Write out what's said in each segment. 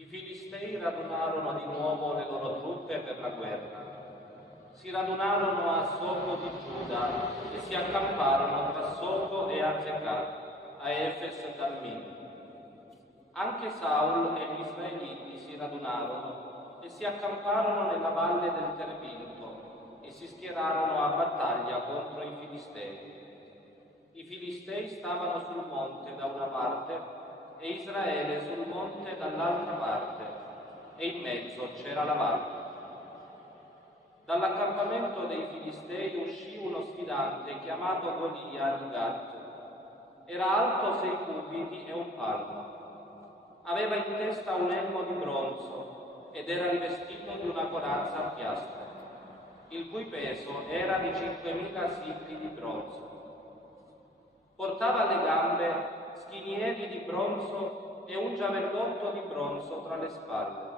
I Filistei radunarono di nuovo le loro truppe per la guerra. Si radunarono a Soco di Giuda e si accamparono tra Soco e Azekah, a Efes Dalmim. Anche Saul e gli israeliti si radunarono e si accamparono nella valle del Terebinto e si schierarono a battaglia contro i Filistei. I Filistei stavano sul monte da una parte e Israele sul monte dall'altra parte, e in mezzo c'era la valle. Dall'accampamento dei Filistei uscì uno sfidante chiamato Golia di Gat. Era alto 6 cubiti e un palmo. Aveva in testa un elmo di bronzo ed era rivestito di una corazza a piastre, il cui peso era di 5.000 sicli di bronzo. Portava alle gambe schinieri di bronzo e un giavellotto di bronzo tra le spalle.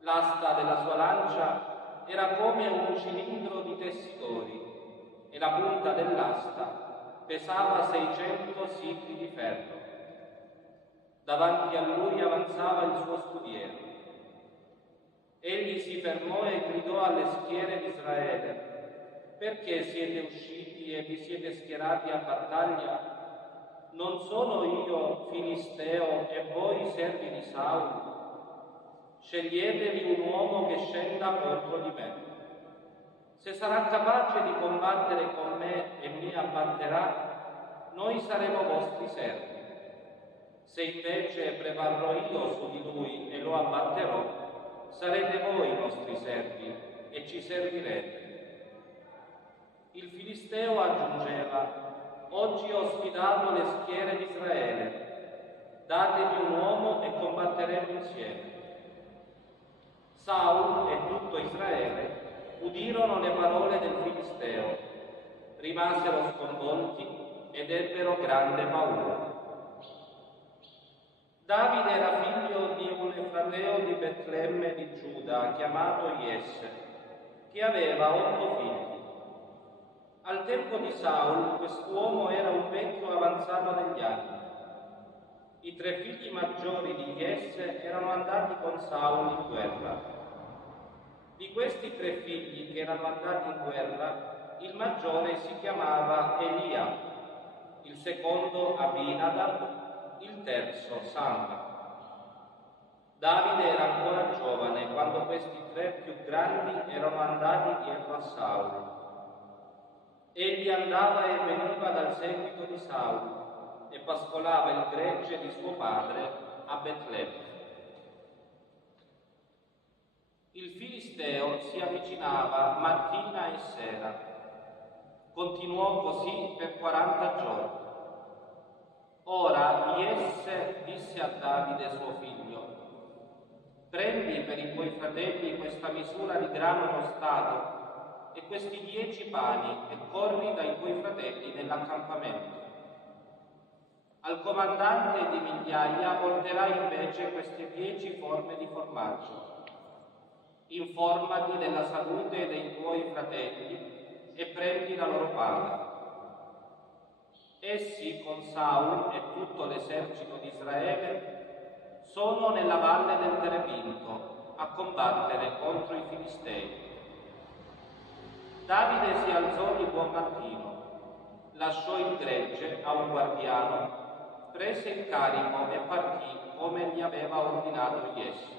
L'asta della sua lancia era come un cilindro di tessitori e la punta dell'asta pesava 600 sicli di ferro. Davanti a lui avanzava il suo scudiero. Egli si fermò e gridò alle schiere di Israele: perché siete usciti e vi siete schierati a battaglia? Non sono io filisteo e voi servi di Saul? Sceglietevi un uomo che scenda contro di me. Se sarà capace di combattere con me e mi abbatterà, noi saremo vostri servi. Se invece prevarrò io su di lui e lo abbatterò, sarete voi i nostri servi e ci servirete. Il filisteo aggiungeva: oggi ho sfidato le schiere di Israele, datemi un uomo e combatteremo insieme. Saul e tutto Israele udirono le parole del filisteo, rimasero sconvolti ed ebbero grande paura. Davide era figlio di un efrateo di Betlemme di Giuda chiamato Jesse, che aveva 8 figli. Al tempo di Saul quest'uomo era un vecchio avanzato negli anni. I 3 figli maggiori di Jesse erano andati con Saul in guerra. Di questi 3 figli che erano andati in guerra, il maggiore si chiamava Elia, il secondo Abinadab, il terzo Samma. Davide era ancora giovane quando questi 3 più grandi erano andati dietro a Saul. Egli andava e veniva dal seguito di Saul e pascolava il gregge di suo padre a Betlemme. Il filisteo si avvicinava mattina e sera. Continuò così per 40 giorni. Ora Jesse disse a Davide suo figlio: prendi per i tuoi fratelli questa misura di grano tostato e questi 10 pani e corri dai tuoi fratelli nell'accampamento. Al comandante di migliaia porterai invece queste 10 forme di formaggio. Informati della salute dei tuoi fratelli e prendi la loro paga. Essi con Saul e tutto l'esercito di Israele sono nella valle del Terebinto a combattere contro i Filistei. Davide si alzò di buon mattino, lasciò il gregge a un guardiano, prese il carico e partì come gli aveva ordinato Jesse.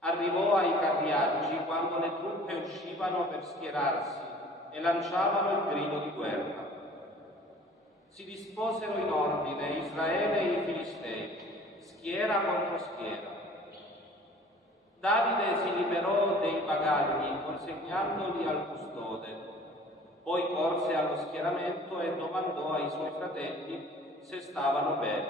Arrivò ai carriaggi quando le truppe uscivano per schierarsi e lanciavano il grido di guerra. Si disposero in ordine Israele e i Filistei, schiera contro schiera. Davide si liberò dei bagagli consegnandoli al custode, poi corse allo schieramento e domandò ai suoi fratelli se stavano bene.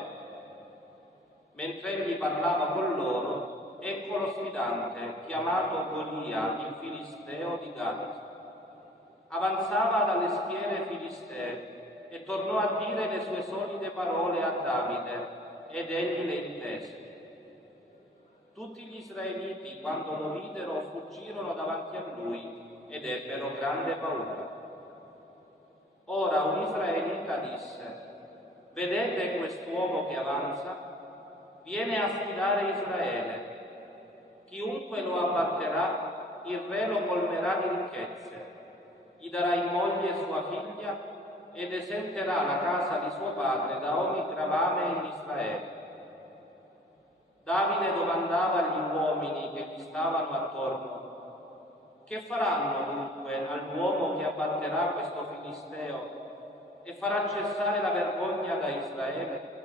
Mentre egli parlava con loro, ecco lo sfidante, chiamato Golia, il filisteo di Gat. Avanzava dalle schiere filistee e tornò a dire le sue solite parole a Davide, ed egli le intese. Tutti gli israeliti, quando lo videro, fuggirono davanti a lui ed ebbero grande paura. Ora un israelita disse: vedete quest'uomo che avanza? viene a sfidare Israele. Chiunque lo abbatterà, il re lo colmerà di ricchezze, gli darà in moglie sua figlia ed esenterà la casa di suo padre da ogni gravame in Israele. Davide domandava agli uomini che gli stavano attorno: che faranno dunque all'uomo che abbatterà questo filisteo e farà cessare la vergogna da Israele?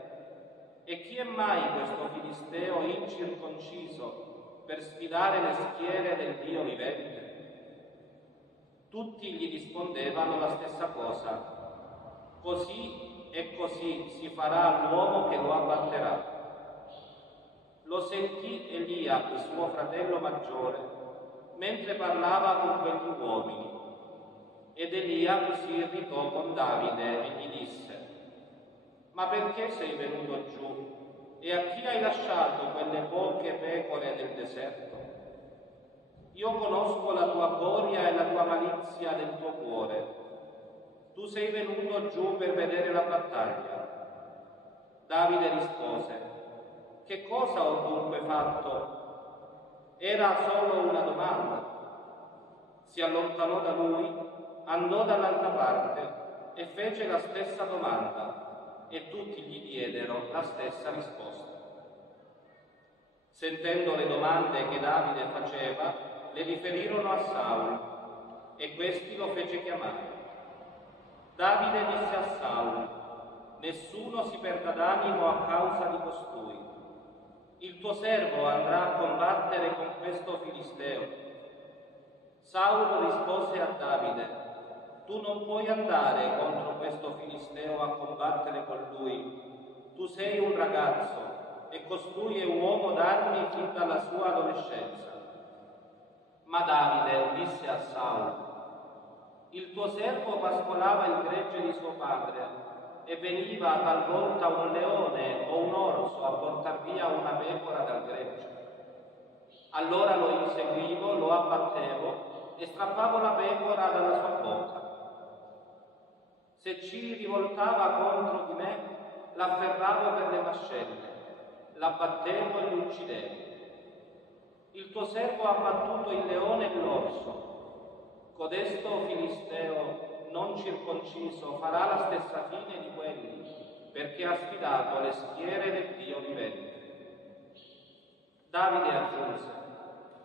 E chi è mai questo filisteo incirconciso per sfidare le schiere del Dio vivente? Tutti gli rispondevano la stessa cosa: così e così si farà all'uomo che lo abbatterà. Lo sentì Elia, il suo fratello maggiore, mentre parlava con quegli uomini. Ed Elia si irritò con Davide e gli disse: ma perché sei venuto giù? E a chi hai lasciato quelle poche pecore nel deserto? Io conosco la tua gloria e la tua malizia del tuo cuore. Tu sei venuto giù per vedere la battaglia. Davide rispose: che cosa ho dunque fatto? Era solo una domanda. Si allontanò da lui, andò dall'altra parte e fece la stessa domanda, e tutti gli diedero la stessa risposta. Sentendo le domande che Davide faceva, le riferirono a Saul, e questi lo fece chiamare. Davide disse a Saul: nessuno si perda d'animo a causa di costui. Il tuo servo andrà a combattere con questo filisteo. Saul rispose a Davide: tu non puoi andare contro questo filisteo a combattere con lui. Tu sei un ragazzo e costui è un uomo d'armi fin dalla sua adolescenza. Ma Davide disse a Saul: il tuo servo pascolava il gregge di suo padre e veniva talvolta un leone o un orso a portar via una pecora dal gregge. Allora lo inseguivo, lo abbattevo e strappavo la pecora dalla sua bocca. Se ci rivoltava contro di me, l'afferravo per le mascelle, l'abbattevo e lo uccidevo. Il tuo servo ha abbattuto il leone e l'orso. Codesto filisteo non circonciso farà la stessa fine di quelli, perché ha sfidato le schiere del Dio vivente. Davide aggiunse: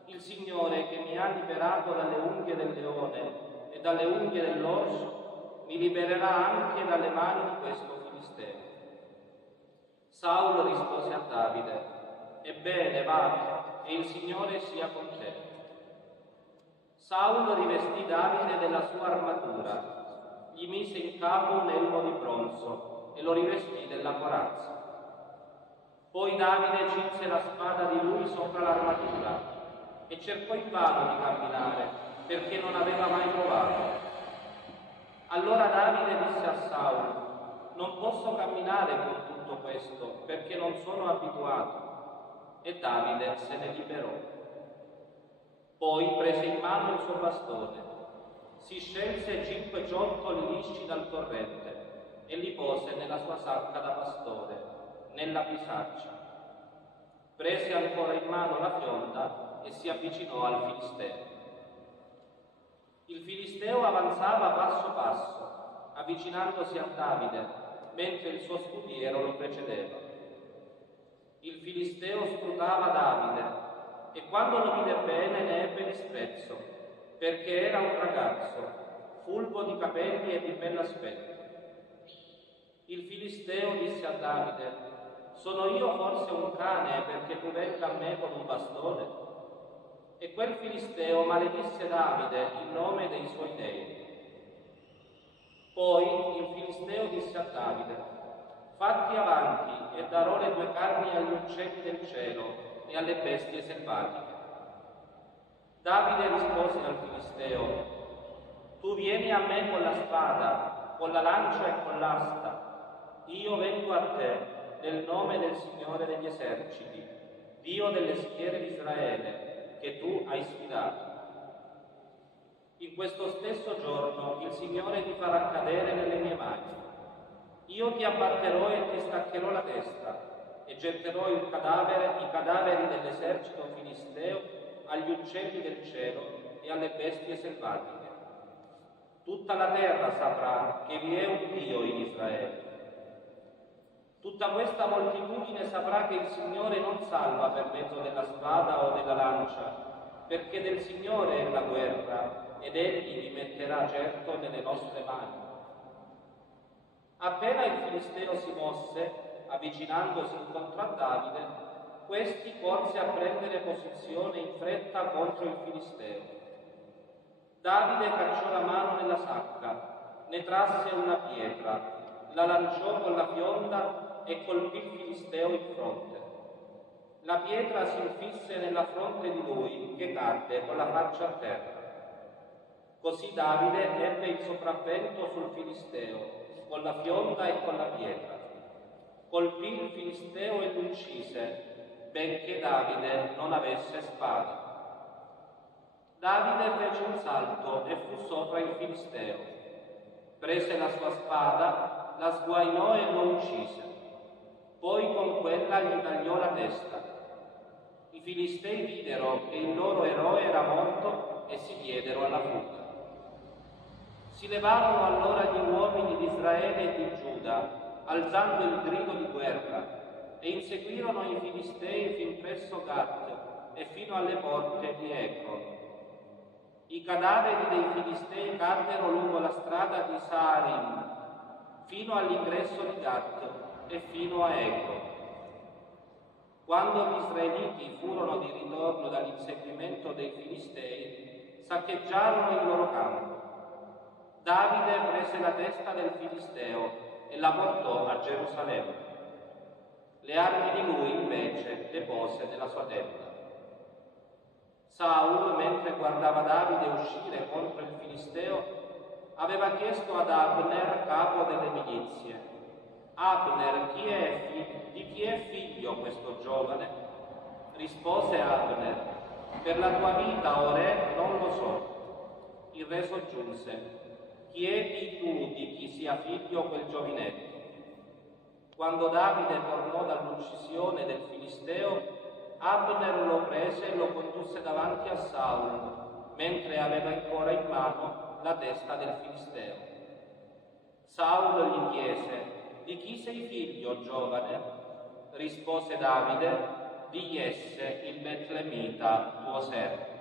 il Signore che mi ha liberato dalle unghie del leone e dalle unghie dell'orso mi libererà anche dalle mani di questo filisteo. Saul rispose a Davide: ebbene, va, e il Signore sia con te. Saul rivestì Davide della sua armatura, gli mise in capo un elmo di bronzo e lo rivestì della corazza. Poi Davide cinse la spada di lui sopra l'armatura e cercò invano di camminare, perché non aveva mai provato. Allora Davide disse a Saul: non posso camminare con tutto questo, perché non sono abituato. E Davide se ne liberò. Poi prese in mano il suo bastone, si scelse 5 ciottoli lisci dal torrente e li pose nella sua sacca da pastore, nella bisaccia. Prese ancora in mano la fionda e si avvicinò al filisteo. Il filisteo avanzava passo passo, avvicinandosi a Davide, mentre il suo scudiero lo precedeva. Il filisteo scrutava Davide, e quando lo vide bene ne ebbe disprezzo, perché era un ragazzo, fulvo di capelli e di bell'aspetto. Il filisteo disse a Davide: sono io forse un cane perché tu venga a me con un bastone? E quel filisteo maledisse Davide in nome dei suoi dei. Poi il filisteo disse a Davide: fatti avanti e darò le tue carni agli uccelli del cielo e alle bestie selvatiche. Davide rispose al filisteo: tu vieni a me con la spada, con la lancia e con l'asta. Io vengo a te nel nome del Signore degli eserciti, Dio delle schiere di Israele, che tu hai sfidato. In questo stesso giorno il Signore ti farà cadere nelle mie mani. Io ti abbatterò e ti staccherò la testa. e getterò i cadaveri dell'esercito filisteo agli uccelli del cielo e alle bestie selvatiche. Tutta la terra saprà che vi è un Dio in Israele. Tutta questa moltitudine saprà che il Signore non salva per mezzo della spada o della lancia, perché del Signore è la guerra ed Egli vi metterà certo nelle nostre mani. Appena il Filisteo si mosse, avvicinandosi incontro a Davide, questi corse a prendere posizione in fretta contro il Filisteo. Davide cacciò la mano nella sacca, ne trasse una pietra, la lanciò con la fionda e colpì il Filisteo in fronte. La pietra si infisse nella fronte di lui, che cadde con la faccia a terra. Così Davide ebbe il sopravvento sul Filisteo, con la fionda e con la pietra. Colpì il Filisteo e lo uccise, benché Davide non avesse spada. Davide fece un salto e fu sopra il Filisteo. Prese la sua spada, la sguainò e lo uccise. Poi con quella gli tagliò la testa. I Filistei videro che il loro eroe era morto e si diedero alla fuga. Si levarono allora gli uomini di Israele e di Giuda, alzando il grido di guerra, e inseguirono i Filistei fin presso Gat e fino alle porte di Ecro. I cadaveri dei Filistei caddero lungo la strada di Saarim, fino all'ingresso di Gat e fino a Ecro. Quando gli israeliti furono di ritorno dall'inseguimento dei Filistei, saccheggiarono il loro campo. Davide prese la testa del Filisteo e la portò a Gerusalemme. Le armi di lui invece le pose nella sua tenda. Saul, mentre guardava Davide uscire contro il Filisteo, aveva chiesto ad Abner, capo delle milizie: Abner, di chi è figlio questo giovane? Rispose Abner: per la tua vita, o re, non lo so. Il re soggiunse: chiedi tu di chi sia figlio quel giovinetto. Quando Davide tornò dall'uccisione del Filisteo, Abner lo prese e lo condusse davanti a Saul, mentre aveva ancora in mano la testa del Filisteo. Saul gli chiese: di chi sei figlio, giovane? Rispose Davide: di Jesse il Betlemita, tuo servo.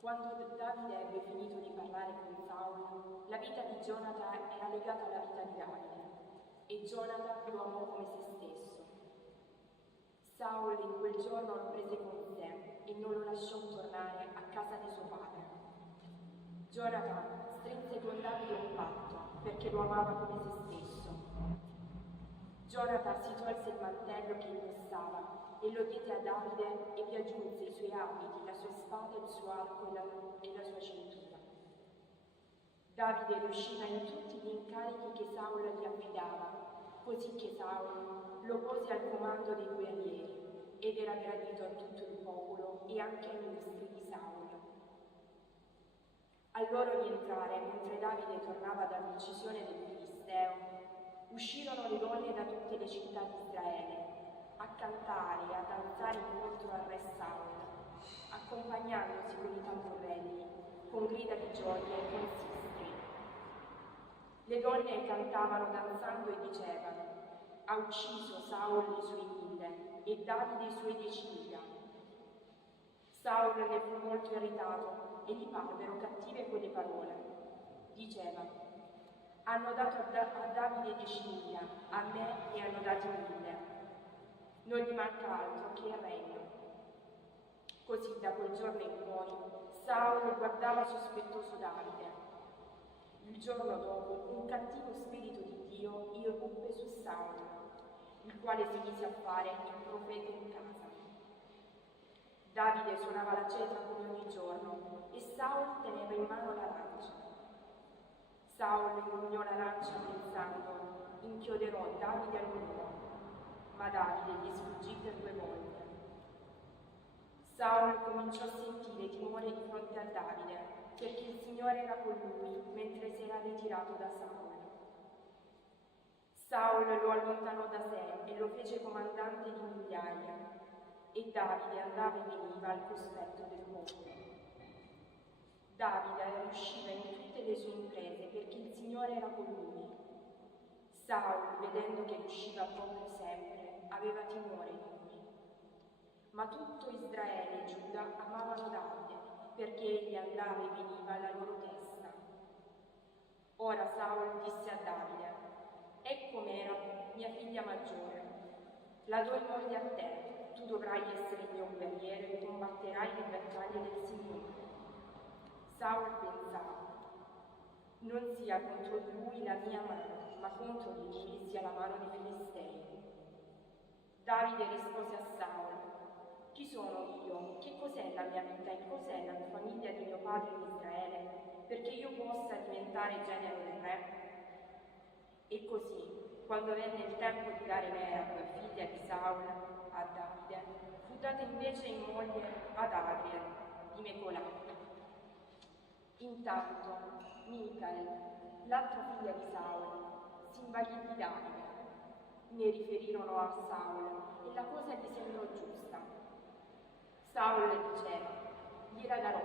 Quando Davide ebbe finito di parlare con Saul, la vita di Gionatan era legata alla vita di Davide, e Gionatan lo amò come se stesso. Saul in quel giorno lo prese con sé e non lo lasciò tornare a casa di suo padre. Gionatan strinse con Davide un patto perché lo amava come se stesso. Gionatan si tolse il mantello che indossava e lo diede a Davide e vi aggiunse i suoi abiti, la sua spada, il suo arco e la sua cintura. Davide riusciva in tutti gli incarichi che Saul gli affidava, così che Saul lo pose al comando dei guerrieri ed era gradito a tutto il popolo e anche ai ministri di Saul. Al loro rientrare, mentre Davide tornava dall'uccisione del Filisteo, uscirono le donne da tutte le città di Israele a cantare e a danzare incontro al re Saul, accompagnandosi con i tamburelli, con grida di gioia e con sistri. Le donne cantavano danzando e dicevano: ha ucciso Saul i suoi 1000 e Davide i suoi 10.000. Saul ne fu molto irritato e gli parvero cattive quelle parole. Diceva: hanno dato a Davide 10.000, a me ne hanno dati 1.000. Non gli manca altro che il regno. Così da quel giorno in poi Saul guardava sospettoso Davide. Il giorno dopo un cattivo spirito di Dio irruppe su Saul, il quale si mise a fare il profeta in casa. Davide suonava la cetra come ogni giorno e Saul teneva in mano la lancia. Saul impugnò la lancia pensando: inchioderò Davide al muro, ma Davide gli sfuggì per 2 volte. Saul cominciò a sentire timore di fronte a Davide, perché il Signore era con lui mentre si era ritirato da Saul. Saul lo allontanò da sé e lo fece comandante di migliaia, e Davide andava e veniva al cospetto del popolo. Davide riusciva in tutte le sue imprese perché il Signore era con lui. Saul, vedendo che riusciva proprio sempre, aveva timore di lui. Ma tutto Israele e Giuda amavano Davide perché egli andava e veniva alla loro testa. Ora Saul disse a Davide: ecco Merab, mia figlia maggiore, la do in moglie a te, tu dovrai essere il mio guerriero e combatterai le battaglie del Signore. Saul pensava: non sia contro di lui la mia mano, ma contro di lui sia la mano dei Filistei. Davide rispose a Saul: chi sono io? Che cos'è la mia vita e cos'è la famiglia di mio padre in Israele, perché io possa diventare genero del re? E così, quando venne il tempo di dare Merab, figlia di Saul, a Davide, fu data invece in moglie ad Adriel di Mecolà. Intanto Micael, l'altra figlia di Saul, si invaghì di Davide. Ne riferirono a Saul e la cosa gli sembrò giusta. Saul diceva: gliela darò,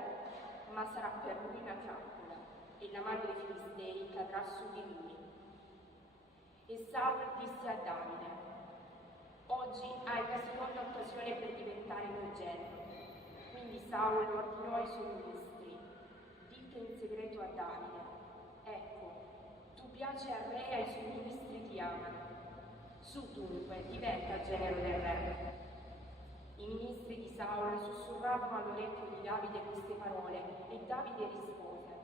ma sarà per lui una trappola, e la mano dei Filistei cadrà su di lui. E Saul disse a Davide: oggi hai la seconda occasione per diventare mio genero. Quindi Saul ordinò ai suoi ministri: dite in segreto a Davide: ecco, tu piaci al re e ai suoi ministri ti amano. Su dunque, diventa genero del re. I ministri di Saul sussurravano all'orecchio di Davide queste parole e Davide rispose: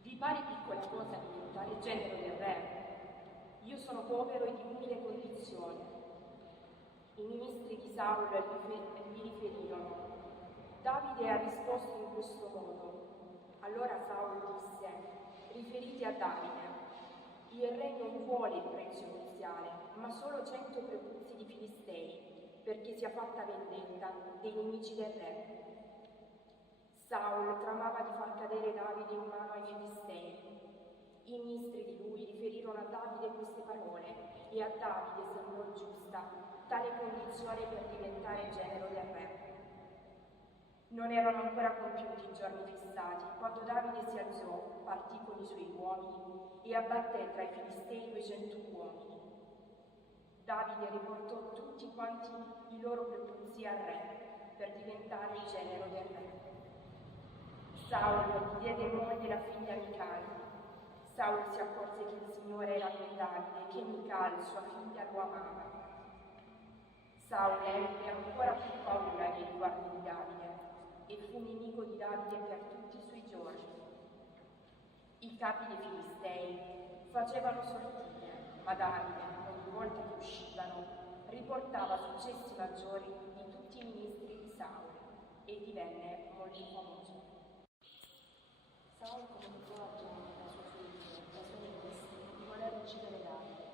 vi pare piccola cosa diventare genero del re? Io sono povero e di umile condizione. I ministri di Saul gli riferirono: Davide ha risposto in questo modo. Allora Saul disse: riferite a Davide: il re non vuole il prezzo iniziale, ma solo 100 prepuzzi di Filistei, perché sia fatta vendetta dei nemici del re. Saul tramava di far cadere Davide in mano ai Filistei. I ministri di lui riferirono a Davide queste parole, e a Davide sembrò giusta tale condizione per diventare genero del re. Non erano ancora compiuti i giorni fissati, quando Davide si alzò, partì con i suoi uomini e abbatté tra i Filistei 200 uomini. Davide riportò tutti quanti i loro prepuzzi al re, per diventare il genero del re. Saul gli diede in moglie la figlia Michal. Saul si accorse che il Signore era con Davide e che Michal, sua figlia, lo amava. Saul ebbe ancora più paura nei riguardi di Davide e fu nemico di Davide per tutti i suoi giorni. I capi dei Filistei facevano sortire, ma Davide, ogni volta che uscivano, riportava successi maggiori di tutti i ministri di Saul e divenne molto famoso. Saul comunicò a Gionata, suo figlio, e ai suoi ministri di voler uccidere Davide,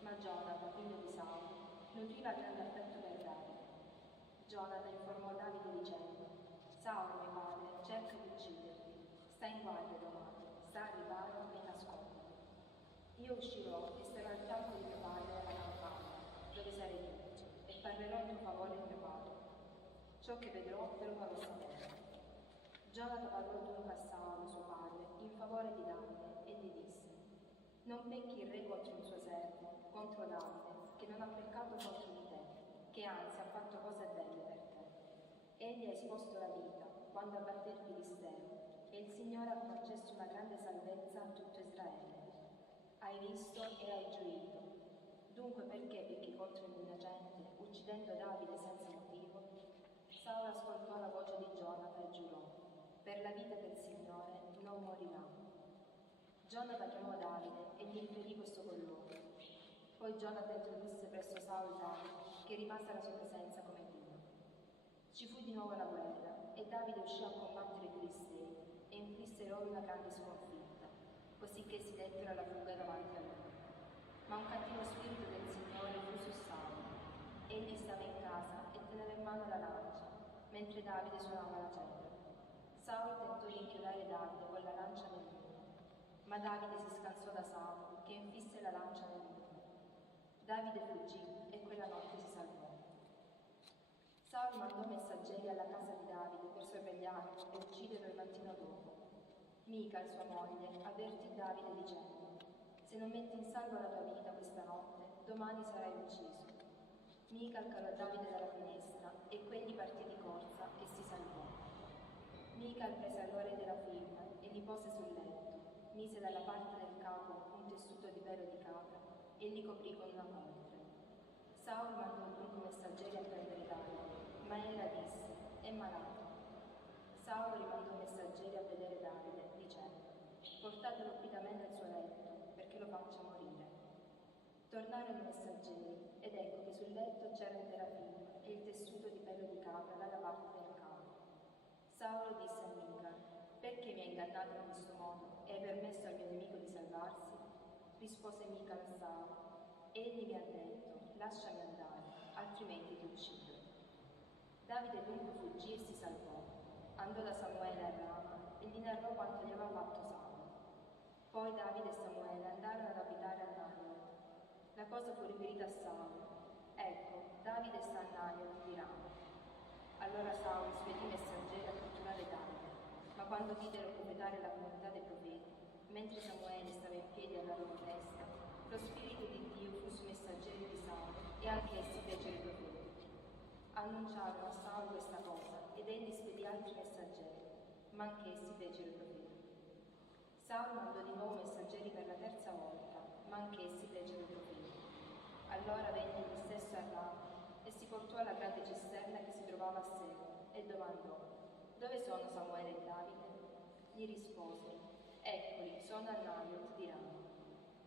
ma Gionata, figlio di Saul, nutriva grande affetto per Davide. Gionata informò Davide dicendo: Saul, mio padre, cerca di ucciderti, sta in guardia domani, sta al riparo e nasconditi. Io uscirò e starò al fianco di mio padre alla campagna, dove sarai tu, e parlerò in tuo favore di mio padre. Ciò che vedrò te lo farò sapere. Gionata parlò dunque a Saul, suo padre, in favore di Davide, e gli disse: non pecchi il re contro il suo servo, contro Davide, che non ha peccato contro di te, che anzi ha fatto cose belle per te. Egli ha esposto la vita quando abbatté il Filisteo, e il Signore ha concesso una grande salvezza a tutto Israele. Hai visto e hai gioito. Dunque perché pecchi contro il mio gente, uccidendo Davide senza motivo? Saul ascoltò la voce di Gionata e giurò: per la vita del Signore non morirà. Gionata chiamò Davide e gli riferì questo colloquio. Poi Gionata introdusse presso Saul Davide, che rimase alla sua presenza come prima. Ci fu di nuovo la guerra, e Davide uscì a combattere i Filistei, e inflisse loro una grande sconfitta, così che si dettero alla fuga davanti a lui. Ma un cattivo spirito del Signore fu su Saul. Egli stava in casa e teneva in mano la lancia, mentre Davide suonava la cembra. Saul tentò di inchiodare Davide con la lancia nel muro, ma Davide si scansò da Saul, che infisse la lancia nel muro. Davide fuggì e quella notte si salvò. Saul mandò messaggeri alla casa di Davide per sorvegliarlo e ucciderlo il mattino dopo. Mical, sua moglie, avvertì Davide dicendo: «Se non metti in salvo la tua vita questa notte, domani sarai ucciso». Mical calò Davide dalla finestra e quegli partì di corsa e si salvò. Mical prese allora i terafim e li pose sul letto, mise dalla parte del capo un tessuto di pelo di capra e li coprì con una coltre. Saul mandò dunque messaggeri a prendere Davide, ma ella disse: «È malato». Saul rimandò messaggeri a vedere Davide, dicendo: «Portatelo qui da me nel suo letto, perché lo faccia morire». Tornarono i messaggeri, ed ecco che sul letto c'era il terafim e il tessuto di pelo di capra dalla parte del capo. Saul disse a Mical: «Perché mi hai ingannato in questo modo e hai permesso al mio nemico di salvarsi?» Rispose Mical a Saul: «Egli mi ha detto: lasciami andare, altrimenti ti uccido». Davide dunque fuggì e si salvò. Andò da Samuele a Rama e gli narrò quanto gli aveva fatto Saul. Poi Davide e Samuele andarono ad abitare a Naiot. La cosa fu riferita a Saul. Ecco, Davide sta a Naiot di Rama. Allora Saul spedì messaggeri a catturare Davide, ma quando videro profetare la comunità dei profeti, mentre Samuele stava in piedi alla loro testa, lo Spirito di Dio fu sui messaggeri di Saul e anch'essi fecero i profeti. Annunciarono a Saul questa cosa ed egli spedì altri messaggeri, ma anch'essi fecero i profeti. Saul mandò di nuovo messaggeri per la terza volta, ma anch'essi fecero i profeti. Allora venne egli stesso a Rama e si portò alla grande cisterna che si trovava a Selo e domandò: «Dove sono Samuele e Davide?» Gli risposero: «Eccoli, sono a Naiot di Rama».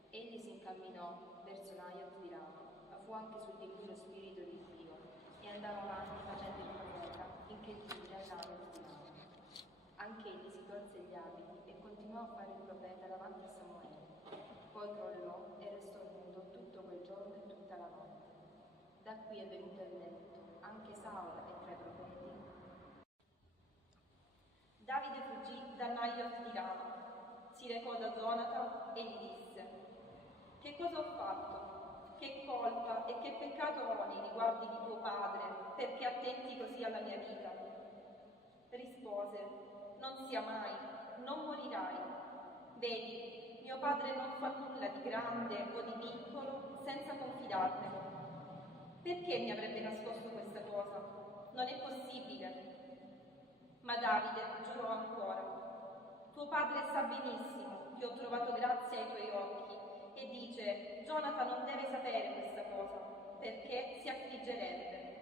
Egli si incamminò verso Naiot di Rama, ma fu anche su di lui lo Spirito di Dio e andava avanti facendo il profeta finché giunse a Naiot di Rama. Anch'egli si tolse gli abiti e continuò a fare il profeta davanti a Samuele. Poi crollò e restò nudo tutto quel giorno e tutta la notte. Da qui è venuto il detto: anche Saul è tra i profeti. Davide fuggì da Naiot di Rama, si recò da Jonathan e gli disse: «Che cosa ho fatto? Che colpa e che peccato ho nei riguardi di tuo padre, perché attenti così alla mia vita?» Rispose: «Non sia mai, non morirai. Vedi, mio padre non fa nulla di grande o di piccolo senza confidarmelo. Perché mi avrebbe nascosto questa cosa? Non è possibile». Ma Davide giurò ancora: «Tuo padre sa benissimo che ho trovato grazia ai tuoi occhi e dice: Jonathan non deve sapere questa cosa, perché si affliggerebbe.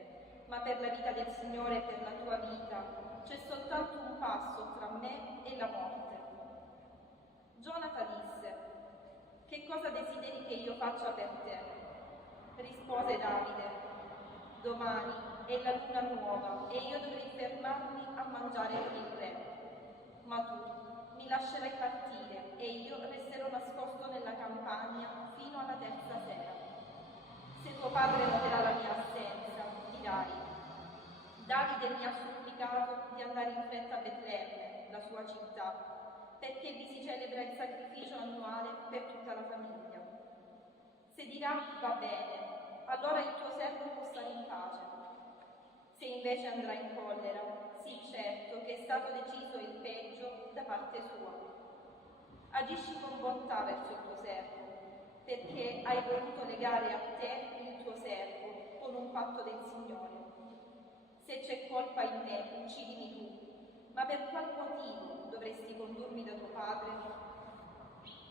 Ma per la vita del Signore e per la tua vita c'è soltanto un passo tra me e la morte». Jonathan disse: «Che cosa desideri che io faccia per te?» Rispose Davide: «Domani è la luna nuova e io dovrei fermarmi a mangiare il re. Ma tu mi lascerai partire e io resterò nascosto nella campagna fino alla terza sera. Se tuo padre noterà la mia assenza, dirai: Davide mi ha supplicato di andare in fretta a Betlemme, la sua città, perché vi si celebra il sacrificio annuale per tutta la famiglia. Se dirà: va bene, allora il tuo servo può stare in pace. Se invece andrà in collera, sii certo che è stato deciso il peggio da parte sua. Agisci con bontà verso il tuo servo, perché hai voluto legare a te il tuo servo con un patto del Signore. Se c'è colpa in me, uccidimi tu, ma per qual motivo dovresti condurmi da tuo padre?»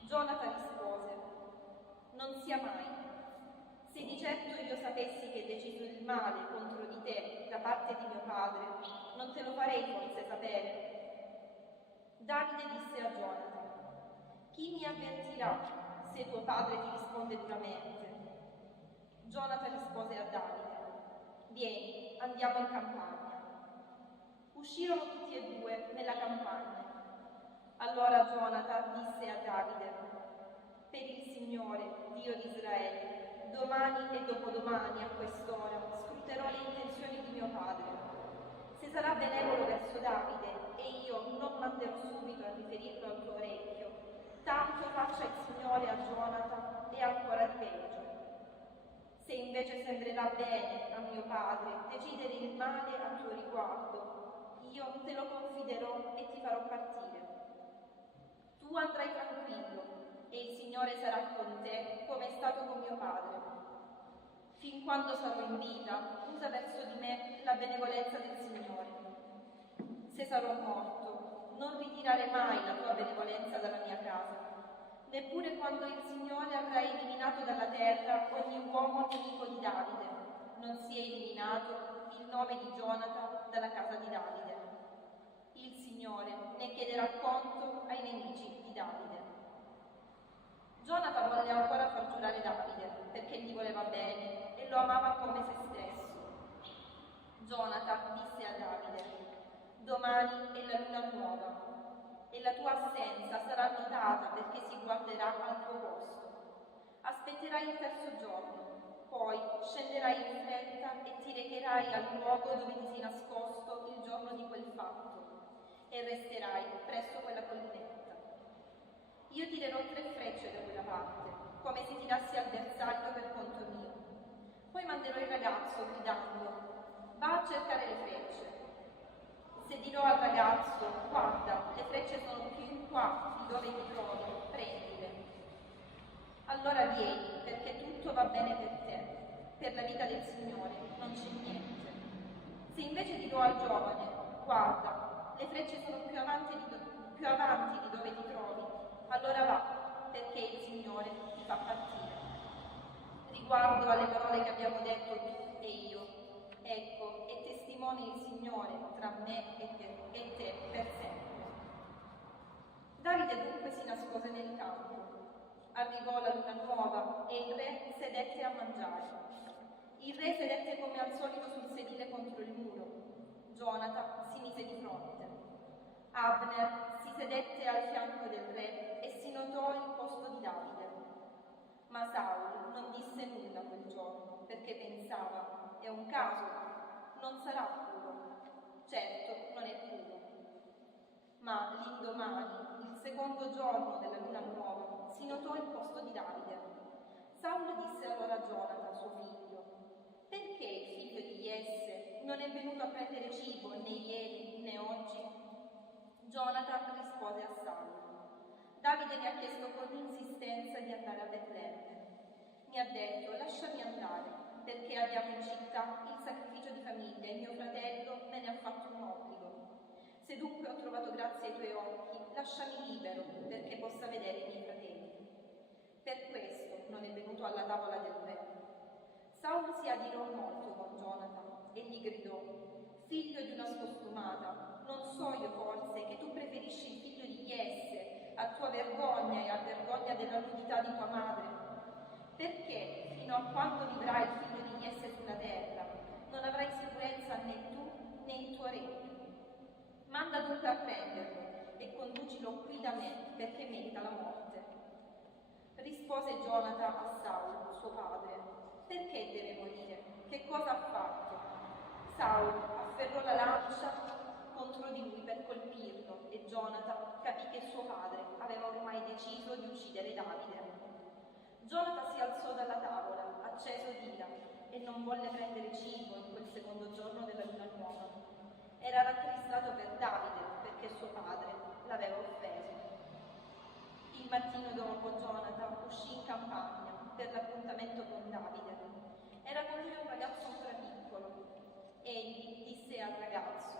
Jonathan rispose: «Non sia mai. Se di certo io sapessi che hai deciso il male contro di te da parte di mio padre, non te lo farei forse sapere». Davide disse a Jonathan: «Chi mi avvertirà se tuo padre ti risponde duramente?» Jonathan rispose a Davide: «Vieni, andiamo in campagna». Uscirono tutti e due nella campagna. Allora Jonathan disse a Davide: «Per il Signore, Dio di Israele, domani e dopodomani a quest'ora scruterò le intenzioni di mio padre. Se sarà benevolo verso Davide e io non manderò subito a riferirlo al tuo orecchio, tanto faccia il Signore a Jonathan e ancora di peggio». Se invece sembrerà bene a mio padre decidere il male a tuo riguardo, io te lo confiderò e ti farò partire. Tu andrai tranquillo e il Signore sarà con te come è stato con mio padre. Fin quando sarò in vita, usa verso di me la benevolenza del Signore. Se sarò morto, non ritirare mai la tua benevolenza dalla mia casa, neppure quando il Signore avrà eliminato dalla terra ogni uomo nemico di Davide, non sia eliminato il nome di Gionata dalla casa di Davide. Il Signore ne chiederà conto ai nemici di Davide. Gionata volle ancora far giurare Davide, perché gli voleva bene e lo amava come se stesso. Gionata disse a Davide: domani è la luna nuova e la tua assenza sarà notata perché si guarderà al tuo posto. Aspetterai il terzo giorno, poi scenderai in fretta e ti recherai al luogo dove ti sei nascosto il giorno di quel fatto e resterai presso quella collinetta. Io tirerò 3 frecce da quella parte, come se tirassi al bersaglio per conto mio. Poi manderò il ragazzo gridando: va a cercare le frecce. Se dirò al ragazzo: guarda, le frecce sono più in qua di dove ti trovi, prendile. Allora vieni, perché tutto va bene per te, per la vita del Signore non c'è niente. Se invece dirò al giovane: guarda, le frecce sono più avanti di dove ti trovi, allora va, perché il Signore ti fa partire. Riguardo alle parole che abbiamo detto tu e io, ecco, è testimone il Signore tra me e te per sempre. Davide dunque si nascose nel campo. Arrivò la luna nuova e il re sedette a mangiare. Il re sedette come al solito sul sedile contro il muro. Gionata si mise di fronte. Abner si sedette al fianco del re e si notò il posto di Davide. Ma Saul non disse nulla quel giorno, perché pensava: è un caso, non sarà puro. Certo, non è puro. Ma l'indomani, il secondo giorno della luna nuova, si notò il posto di Davide. Saul disse allora a Gionata, suo figlio: perché il figlio di Jesse non è venuto a prendere cibo né ieri né oggi? Gionata rispose a Saul: Davide mi ha chiesto con insistenza di andare a Betlemme. Mi ha detto: lasciami andare, perché abbiamo in città il sacrificio di famiglia e mio fratello me ne ha fatto un obbligo. Se dunque ho trovato grazia ai tuoi occhi, lasciami libero, perché possa vedere i miei fratelli. Per questo non è venuto alla tavola del re. Saul si adirò molto con Gionata e gli gridò: figlio di una scostumata, non so io forse che tu preferisci il figlio di Jesse a tua vergogna e a vergogna della nudità di tua madre? Perché fino a quando vivrà il figlio di Jesse sulla terra non avrai sicurezza né tu né il tuo regno? Manda dunque a prenderlo e conducilo qui da me, perché merita la morte. Rispose Gionata a Saul, suo padre: perché deve morire? Che cosa ha fatto? Saul afferrò la lancia contro di lui per colpirlo e Gionata capì che suo padre aveva ormai deciso di uccidere Davide. Gionata si alzò dalla tavola, acceso d'ira, e non volle prendere cibo in quel secondo giorno della luna nuova. Era rattristato per Davide, perché suo padre l'aveva offeso. Il mattino dopo Gionata uscì in campagna per l'appuntamento con Davide. Era con lui un ragazzo ancora piccolo. Egli disse al ragazzo: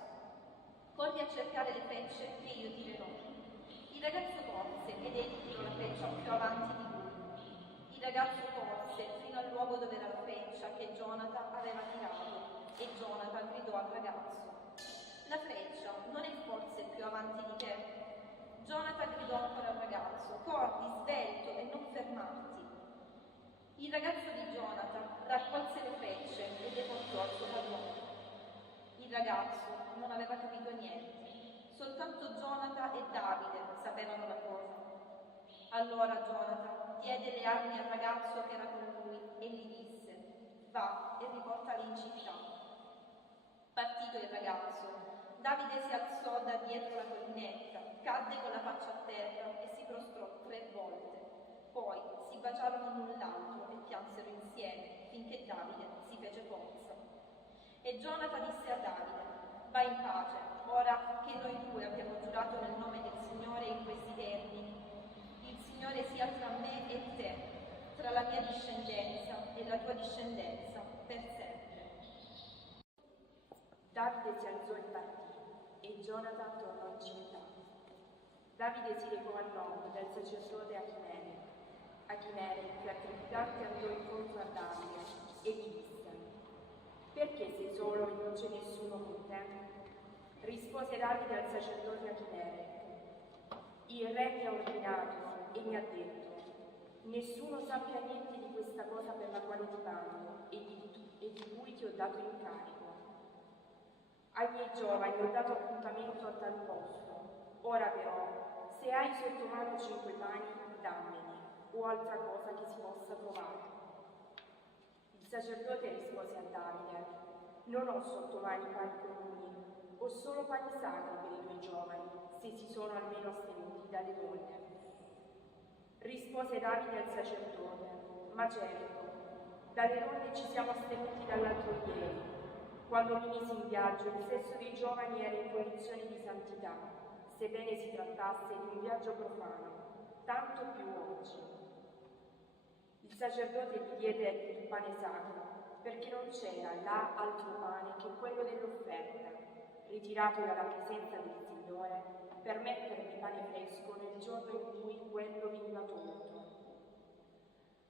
corri a cercare le frecce che io tirerò. Il ragazzo corse ed egli tirò la freccia più avanti di lui. Il ragazzo corse fino al luogo dove era la freccia che Gionata aveva tirato e Gionata gridò al ragazzo: la freccia non è forse più avanti di te? Gionata gridò ancora al ragazzo: corri svelto e non fermarti. Il ragazzo di Gionata raccolse le frecce e le portò al suo padrone. Il ragazzo non aveva capito niente, soltanto Gionata e Davide sapevano la cosa. Allora Gionata diede le armi al ragazzo che era con lui e gli disse: va e riportali in città. Partito il ragazzo, Davide si alzò da dietro la collinetta, cadde con la faccia a terra e si prostrò 3 volte. Poi si baciarono l'un l'altro e piansero insieme, finché Davide si fece forza. E Gionata disse a Davide: vai in pace, ora che noi due abbiamo giurato nel nome del Signore in questi termini. Il Signore sia tra me e te, tra la mia discendenza e la tua discendenza, per sempre. Davide si alzò e partì, e Gionatan tornò in città. Davide si recò a nord del sacerdote Achimere. Achimere, trepidante, andò incontro a Davide e gli disse: perché sei solo e non c'è nessuno con te? Rispose Davide al sacerdote Achimere: il re mi ha ordinato e mi ha detto: nessuno sappia niente di questa cosa per la quale ti mando e di cui ti ho dato incarico. Ai miei giovani ho dato appuntamento a tal posto. Ora però, se hai sotto mano 5 pani, dammene, o altra cosa che si possa trovare. Il sacerdote rispose a Davide: non ho sotto mani pani comuni, ho solo pani sacri per i tuoi giovani, se si sono almeno astenuti dalle donne. Rispose Davide al sacerdote: ma certo, dalle donne ci siamo astenuti dall'altro ieri. Quando mi misi in viaggio, il sesso dei giovani era in condizione di santità, sebbene si trattasse di un viaggio profano, tanto più oggi. Il sacerdote gli diede il pane sacro, perché non c'era là altro pane che quello dell'offerta, ritirato dalla presenza del Signore, per mettermi pane fresco nel giorno in cui quello veniva tolto.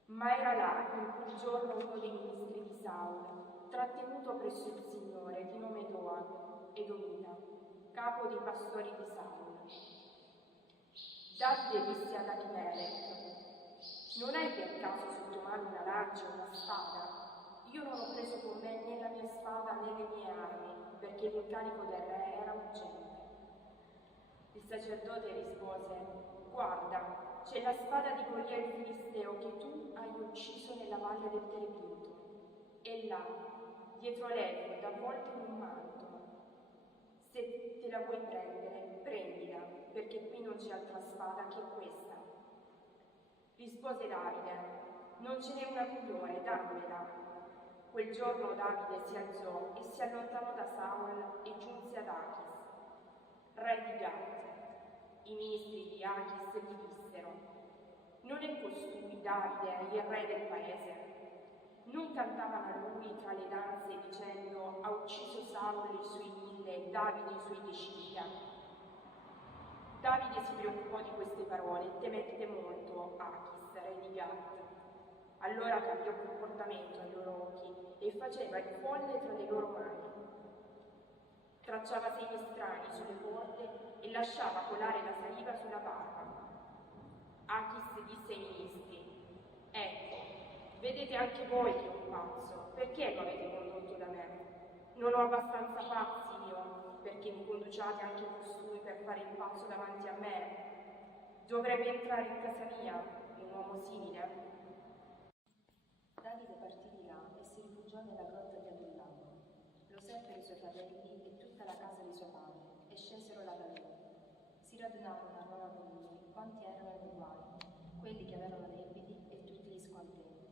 Ma era là in quel giorno uno dei ministri di Saul, trattenuto presso il Signore, di nome Doeg, Edomita, capo dei pastori di Saul. Davide disse ad Achimelech: non hai per caso sotto mano una lancia o una spada? Io non ho preso con me né la mia spada né le mie armi, perché l'incarico del re era urgente. Il sacerdote rispose: guarda, c'è la spada di Golia il filisteo che tu hai ucciso nella valle del Terebinto. E là, dietro l'Efod, avvolta in un manto. Se te la vuoi prendere, prendila, perché qui non c'è altra spada che questa. Rispose Davide: non ce n'è una migliore, dammela. Quel giorno Davide si alzò e si allontanò da Saul e giunse ad Achis, re di Gat. I ministri di Achis gli dissero: non è costui Davide, il re del paese? Non cantavano a lui tra le danze dicendo: ha ucciso Saul i suoi 1000 e Davide i suoi 10.000? Davide si preoccupò di queste parole e temette molto Achis, re di Gat. Allora cambiò comportamento ai loro occhi e faceva il folle tra le loro mani. Tracciava segni strani sulle porte e lasciava colare la saliva sulla barba. Achis disse ai ministri: ecco, vedete anche voi che è un pazzo, perché lo avete condotto da me? Non ho abbastanza pazzi io, perché mi conduciate anche costui per fare il pazzo davanti a me? Dovrebbe entrare in casa mia un uomo simile? Davide partì di là e si rifugiò nella grotta di Adullamo. Lo seppero i suoi fratelli e tutta la casa di suo padre, e scesero là da lui. Si radunarono a Roma con lui quanti erano uguali, quelli che avevano debiti e tutti gli scontenti,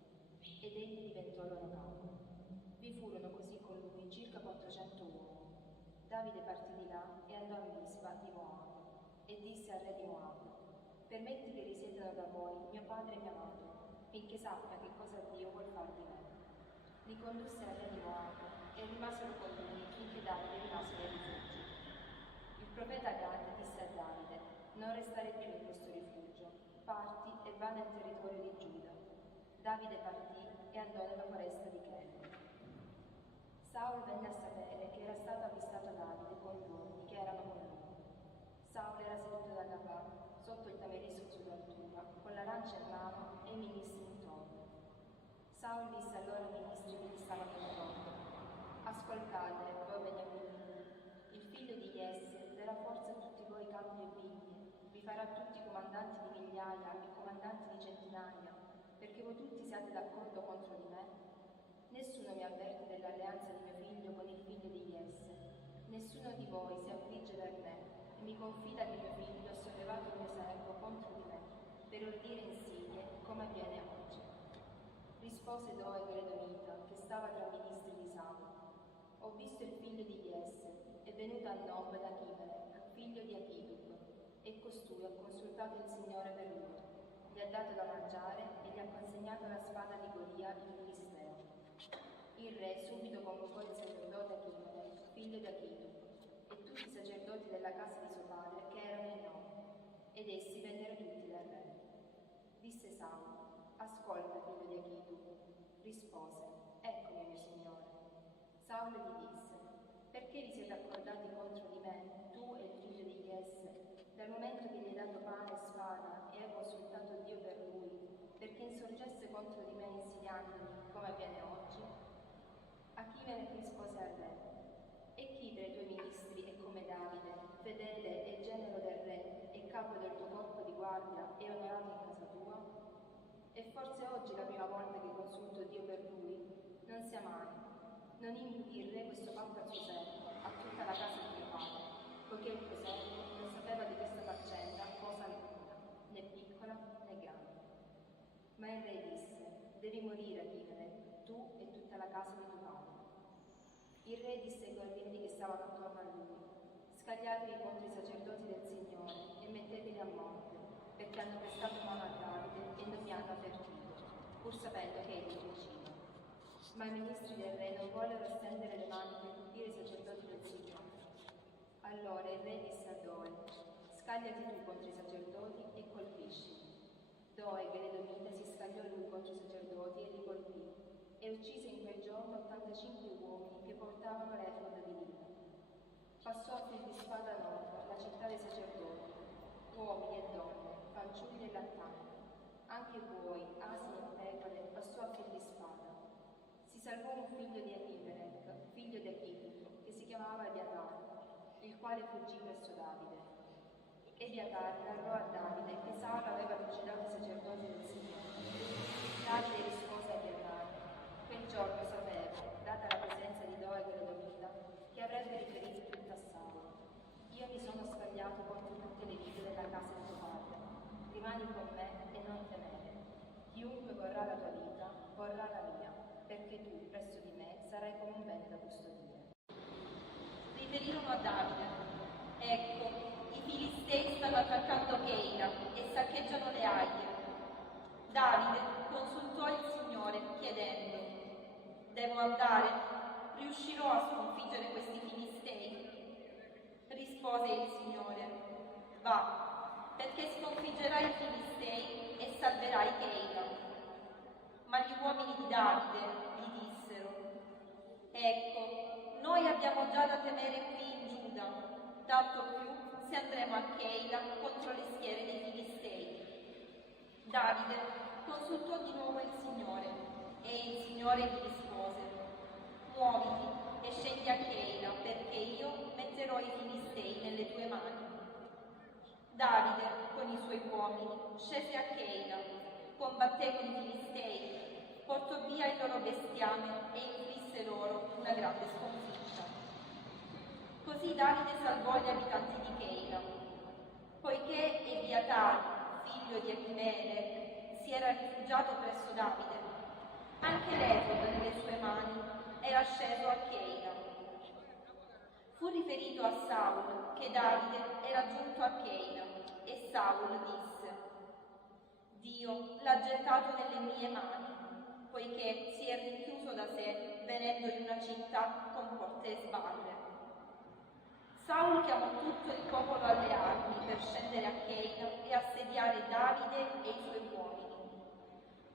ed egli diventò loro capo. Vi furono così con lui circa 400 uomini. Davide partì di là e andò a Mispa di Moab, e disse al re di Moab: permetti che risiedano da voi mio padre e mia madre, finché sappia che cosa Dio vuol far di me. Li condusse al re di Moab e rimasero con lui finché Davide rimase nel rifugio. Il profeta Gad disse a Davide: non restare più in questo rifugio, parti e va nel territorio di Giuda. Davide partì e andò nella foresta di Cherub. Saul venne a sapere che era stato avvistato Davide con gli uomini che erano con lui. Saul era seduto dalla parte, sotto il tamarisco sull'altura, con la lancia in mano e i ministri intorno. Saul disse allora ai ministri che gli stavano intorno: ascoltate, voi beniamini, il figlio di Jesse darà forza a tutti voi campi e vigne, vi farà tutti comandanti di migliaia e comandanti di centinaia, perché voi tutti siate d'accordo contro di me? Nessuno mi avverte dell'alleanza di mio figlio con il figlio di Jesse. Nessuno di voi si affligge per me e mi confida che mio figlio ha sollevato il mio servo contro di me per ordire insidie come avviene oggi. Rispose Doeg l'Edomita, che stava tra i ministri di Saul: ho visto il figlio di Jesse, è venuto a Nob da Achimelech, figlio di Achitub, e costui ha consultato il Signore per lui. Gli ha dato da mangiare e gli ha consegnato la spada di Golia, il filisteo. Il re subito convocò il sacerdote Achimelech, figlio di Achitub, e tutti i sacerdoti della casa di suo padre che erano in Nob, ed essi vennero tutti dal re. Disse Saul: ascolta, figlio di Achitub. Rispose: eccomi, mio signore. Saul gli disse: perché vi siete accordati contro di me, tu e il figlio di Jesse, dal momento che gli hai dato pane e spada e hai consultato Dio per lui, perché insorgesse contro di me insidiandomi, come avviene oggi? Achimelech rispose al re: e chi tra i tuoi ministri è come Davide, fedele e genero del re e capo del tuo corpo di guardia e onorato in casa tua? E forse oggi è la prima volta che consulto Dio per lui? Non sia mai. Non impudi il re questo fatto al suo servo, a tutta la casa di mio padre, poiché il tuo servo non sapeva di questa faccenda cosa alcuna, né piccola né grande. Ma il re disse: devi morire, Achimelech, tu e tutta la casa di tuo padre. Il re disse ai guerrieri che stavano attorno a lui: scagliatevi contro i sacerdoti del Signore e metteteli a morte, perché hanno prestato mano a Davide e non mi hanno avvertito, pur sapendo che egli li uccide. Ma i ministri del re non vollero stendere le mani per colpire i sacerdoti del Signore. Allora il re disse a Doeg: scagliati tu contro i sacerdoti e colpisci. Doeg l'Edomita si scagliò lui contro i sacerdoti e li colpì, e uccise in quel giorno 85 uomini che portavano l'efod di lino. Passò a fil di spada a Nob, la città dei sacerdoti, uomini e donne, fanciulli e lattanti, anche buoi, asini e pecore, passò a fil di spada. Si salvò un figlio di Achimelech, figlio di Achitub, che si chiamava Ebiatar, il quale fuggì presso Davide. Ebiatar narrò a Davide che Saul aveva trucidato i sacerdoti del Signore. Davide rispose a Ebiatar: quel giorno sapevo, data la presenza di Doeg l'Edomita, che avrebbe riferito tutto a Saul. Io mi sono scagliato contro tutte le vite della casa di tuo padre. Rimani con me e non temere. Chiunque vorrà la tua vita, vorrà la mia, perché tu, presso di me, sarai come un bene da custodire. Riferirono a Davide: ecco, i filistei stanno attaccando Keila e saccheggiano le aglie. Davide consultò il Signore chiedendo: devo andare? Riuscirò a sconfiggere questi filistei? Rispose il Signore: va, perché sconfiggerai i filistei e salverai Keila. Ma gli uomini di Davide gli dissero: ecco, noi abbiamo già da temere qui in Giuda, tanto più se andremo a Keila contro le schiere dei Filistei. Davide consultò di nuovo il Signore e il Signore gli rispose: muoviti e scendi a Keila, perché io metterò i Filistei nelle tue mani. Davide con i suoi uomini scese a Keila, combatté con i Filistei, portò via il loro bestiame e inflisse loro una grande sconfitta. Così Davide salvò gli abitanti di Keila. Poiché Ebiatar, figlio di Achimelech, si era rifugiato presso Davide, anche l'efod nelle sue mani era sceso a Keila. Fu riferito a Saul che Davide era giunto a Keila e Saul disse: Dio l'ha gettato nelle mie mani, poiché si è rinchiuso da sé venendo in una città con porte e sbarre. Saul chiamò tutto il popolo alle armi per scendere a Keila e assediare Davide e i suoi uomini.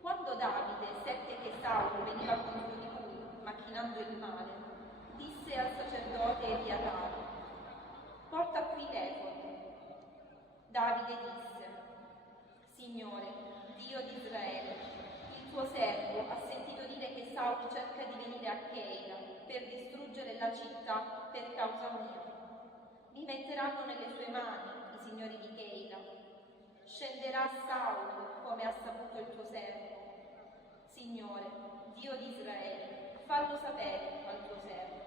Quando Davide seppe che Saul veniva contro di lui, macchinando il male, disse al sacerdote Ebiatar: porta qui l'efod. Davide disse: Signore, Dio di Israele, il tuo servo ha sentito dire che Saul cerca di venire a Keila per distruggere la città per causa mia. Mi metteranno nelle sue mani i signori di Keila. Scenderà Saul come ha saputo il tuo servo. Signore, Dio di Israele, fallo sapere al tuo servo.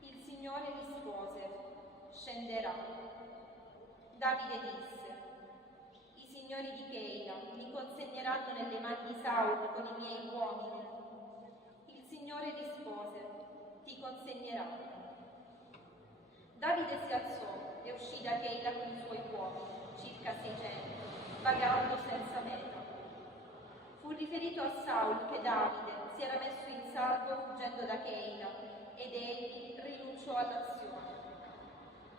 Il Signore rispose: scenderà. Davide disse: i signori di Keila mi consegneranno nelle mani di Saul con i miei uomini? Il Signore rispose: ti consegneranno. Davide si alzò e uscì da Keila con i suoi uomini, circa 600, vagando senza meta. Fu riferito a Saul che Davide si era messo in salvo fuggendo da Keila ed egli rinunciò all'azione.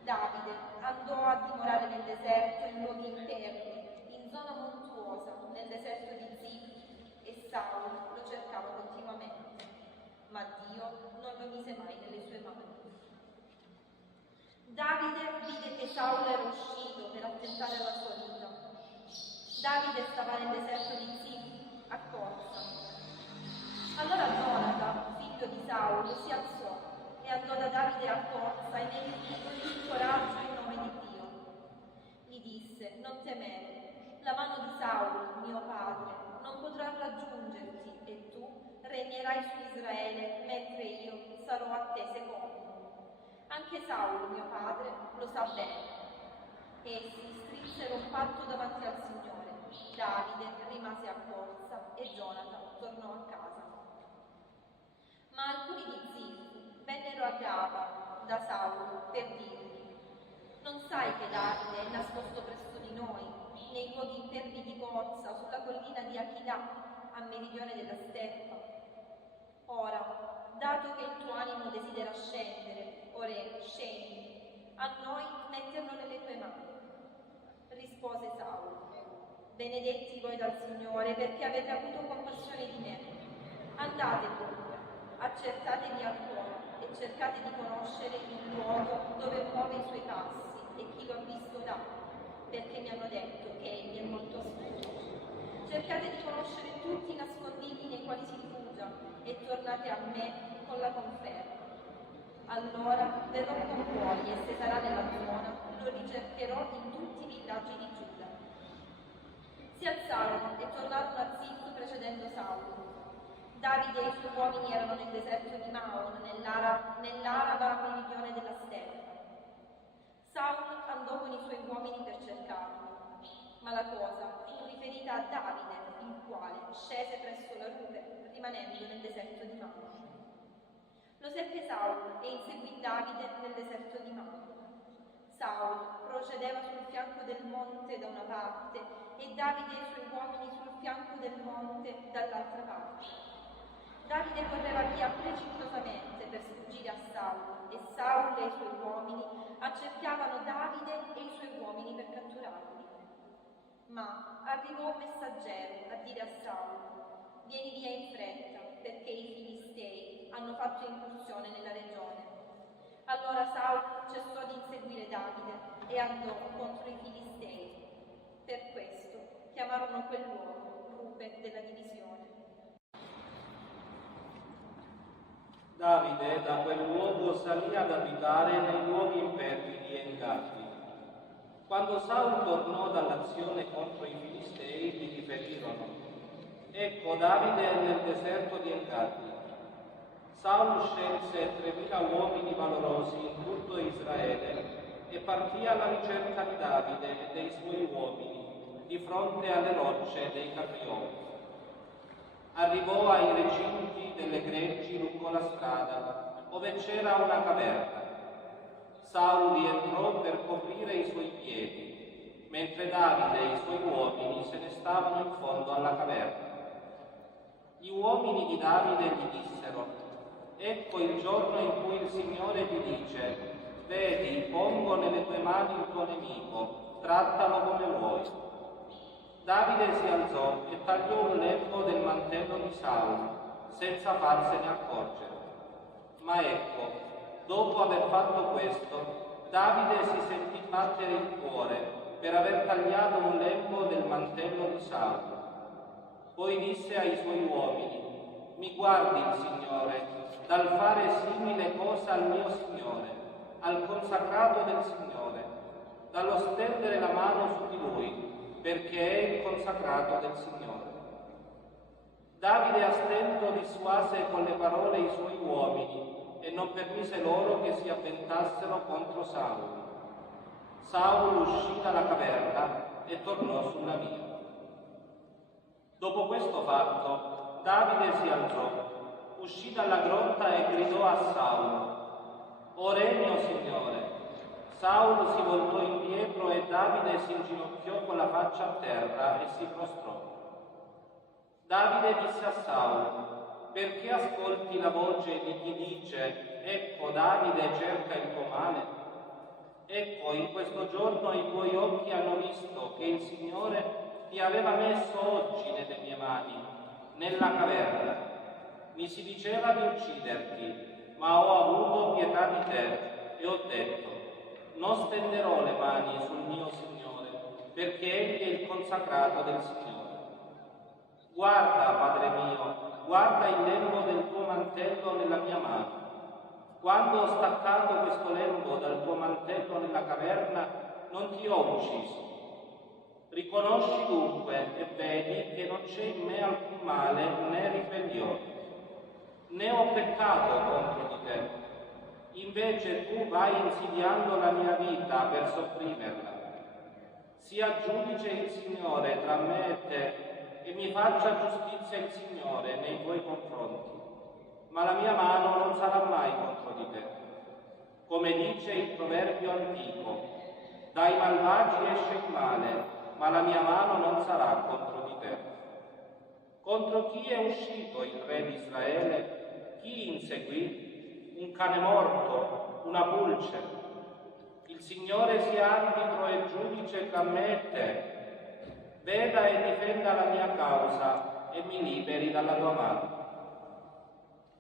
Davide andò a dimorare nel deserto in luoghi impervi, in zona montuosa, nel deserto di Zif, e Saul lo cercava continuamente, ma Dio non lo mise mai nelle sue mani. Davide vide che Saul era uscito per attentare alla sua vita. Davide stava nel deserto di Zif a corsa. Allora Jonathan, figlio di Saul, si alzò e andò da Davide a corsa e ne con il coraggio in nome di Dio. Gli disse: non temere, la mano di Saul, mio padre, non potrà raggiungerti e tu regnerai su Israele mentre io sarò a te secondo. Anche Saul, mio padre, lo sa bene. Essi strinsero un patto davanti al Signore. Davide rimase a corsa e Jonathan tornò a casa. Ma alcuni di Zif vennero a Gaba da Saul per dirgli: non sai che Davide è nascosto presso di noi, nei luoghi impervi di corsa, sulla collina di Achilà, a meridione della steppa? Ora, dato che il tuo animo desidera scendere, ore, scendi, a noi metterlo nelle tue mani. Rispose Saul: benedetti voi dal Signore, perché avete avuto compassione di me. Andate dunque, accertatevi ancora e cercate di conoscere il luogo dove muove i suoi passi e chi lo ha visto là, perché mi hanno detto che egli è molto astuto. Cercate di conoscere tutti i nascondigli nei quali si rifugia e tornate a me con la conferma. Allora verrò con voi e se sarà nella zona, lo ricercherò in tutti i villaggi di Giuda. Si alzarono e tornarono a Zif precedendo Saul. Davide e i suoi uomini erano nel deserto di Maon, nell'Araba meridione della steppa. Saul andò con i suoi uomini per cercarlo, ma la cosa fu riferita a Davide, il quale scese presso la rupe, rimanendo nel deserto di Maon. Lo seppe Saul e inseguì Davide nel deserto di Maon. Saul procedeva sul fianco del monte da una parte e Davide e i suoi uomini sul fianco del monte dall'altra parte. Davide correva via precipitosamente per sfuggire a Saul e Saul e i suoi uomini accerchiavano Davide e i suoi uomini per catturarli. Ma arrivò un messaggero a dire a Saul: vieni via in fretta, perché i Filistei hanno fatto incursione nella regione. Allora Saul cessò di inseguire Davide e andò contro i Filistei. Per questo chiamarono quel luogo Rupe della divisione. Davide da quel luogo salì ad abitare nei luoghi impervi di Engadi. Quando Saul tornò dall'azione contro i Filistei, gli riferirono: ecco, Davide è nel deserto di Engadi. Saul scelse 3.000 uomini valorosi in tutto Israele e partì alla ricerca di Davide e dei suoi uomini di fronte alle rocce dei Caprioli. Arrivò ai recinti delle greggi lungo la strada, dove c'era una caverna. Saul rientrò per coprire i suoi piedi, mentre Davide e i suoi uomini se ne stavano in fondo alla caverna. Gli uomini di Davide gli dissero: ecco il giorno in cui il Signore ti dice: vedi, pongo nelle tue mani il tuo nemico, trattalo come vuoi. Davide si alzò e tagliò un lembo del mantello di Saul, senza farsene accorgere. Ma ecco, dopo aver fatto questo, Davide si sentì battere il cuore per aver tagliato un lembo del mantello di Saul. Poi disse ai suoi uomini: mi guardi il Signore dal fare simile cosa al mio Signore, al consacrato del Signore, dallo stendere la mano su di lui, perché è il consacrato del Signore. Davide a stento dissuase con le parole i suoi uomini e non permise loro che si avventassero contro Saul. Saul uscì dalla caverna e tornò sulla via. Dopo questo fatto, Davide si alzò, uscì dalla grotta e gridò a Saulo: «O re mio Signore!» Saulo si voltò indietro e Davide si inginocchiò con la faccia a terra e si prostrò. Davide disse a Saulo: «Perché ascolti la voce di chi dice: ecco, Davide cerca il tuo male? Ecco, in questo giorno i tuoi occhi hanno visto che il Signore ti aveva messo oggi nelle mie mani, nella caverna. Mi si diceva di ucciderti, ma ho avuto pietà di te e ho detto: non stenderò le mani sul mio Signore, perché Egli è il consacrato del Signore. Guarda, Padre mio, guarda il lembo del tuo mantello nella mia mano. Quando ho staccato questo lembo dal tuo mantello nella caverna, non ti ho ucciso. Riconosci dunque e vedi che non c'è in me alcun male né ribellione, né ho peccato contro di te. Invece tu vai insidiando la mia vita per sopprimerla. Sia giudice il Signore tra me e te, e mi faccia giustizia il Signore nei tuoi confronti. Ma la mia mano non sarà mai contro di te. Come dice il proverbio antico: dai malvagi esce il male, ma la mia mano non sarà contro di te. Contro chi è uscito il re di Israele? Chi inseguì? Un cane morto, una pulce. Il Signore sia arbitro e giudice tra me e te. Veda e difenda la mia causa e mi liberi dalla tua mano.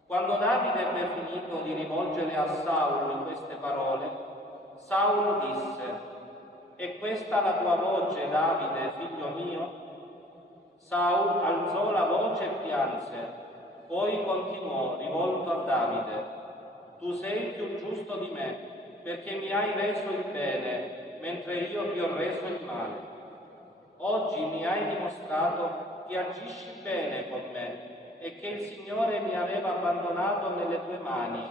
Quando Davide ebbe finito di rivolgere a Saulo queste parole, Saulo disse: «È questa la tua voce, Davide, figlio mio?» Saulo alzò la voce e pianse, poi continuò rivolto a Davide: «Tu sei più giusto di me, perché mi hai reso il bene, mentre io ti ho reso il male. Oggi mi hai dimostrato che agisci bene con me e che il Signore mi aveva abbandonato nelle tue mani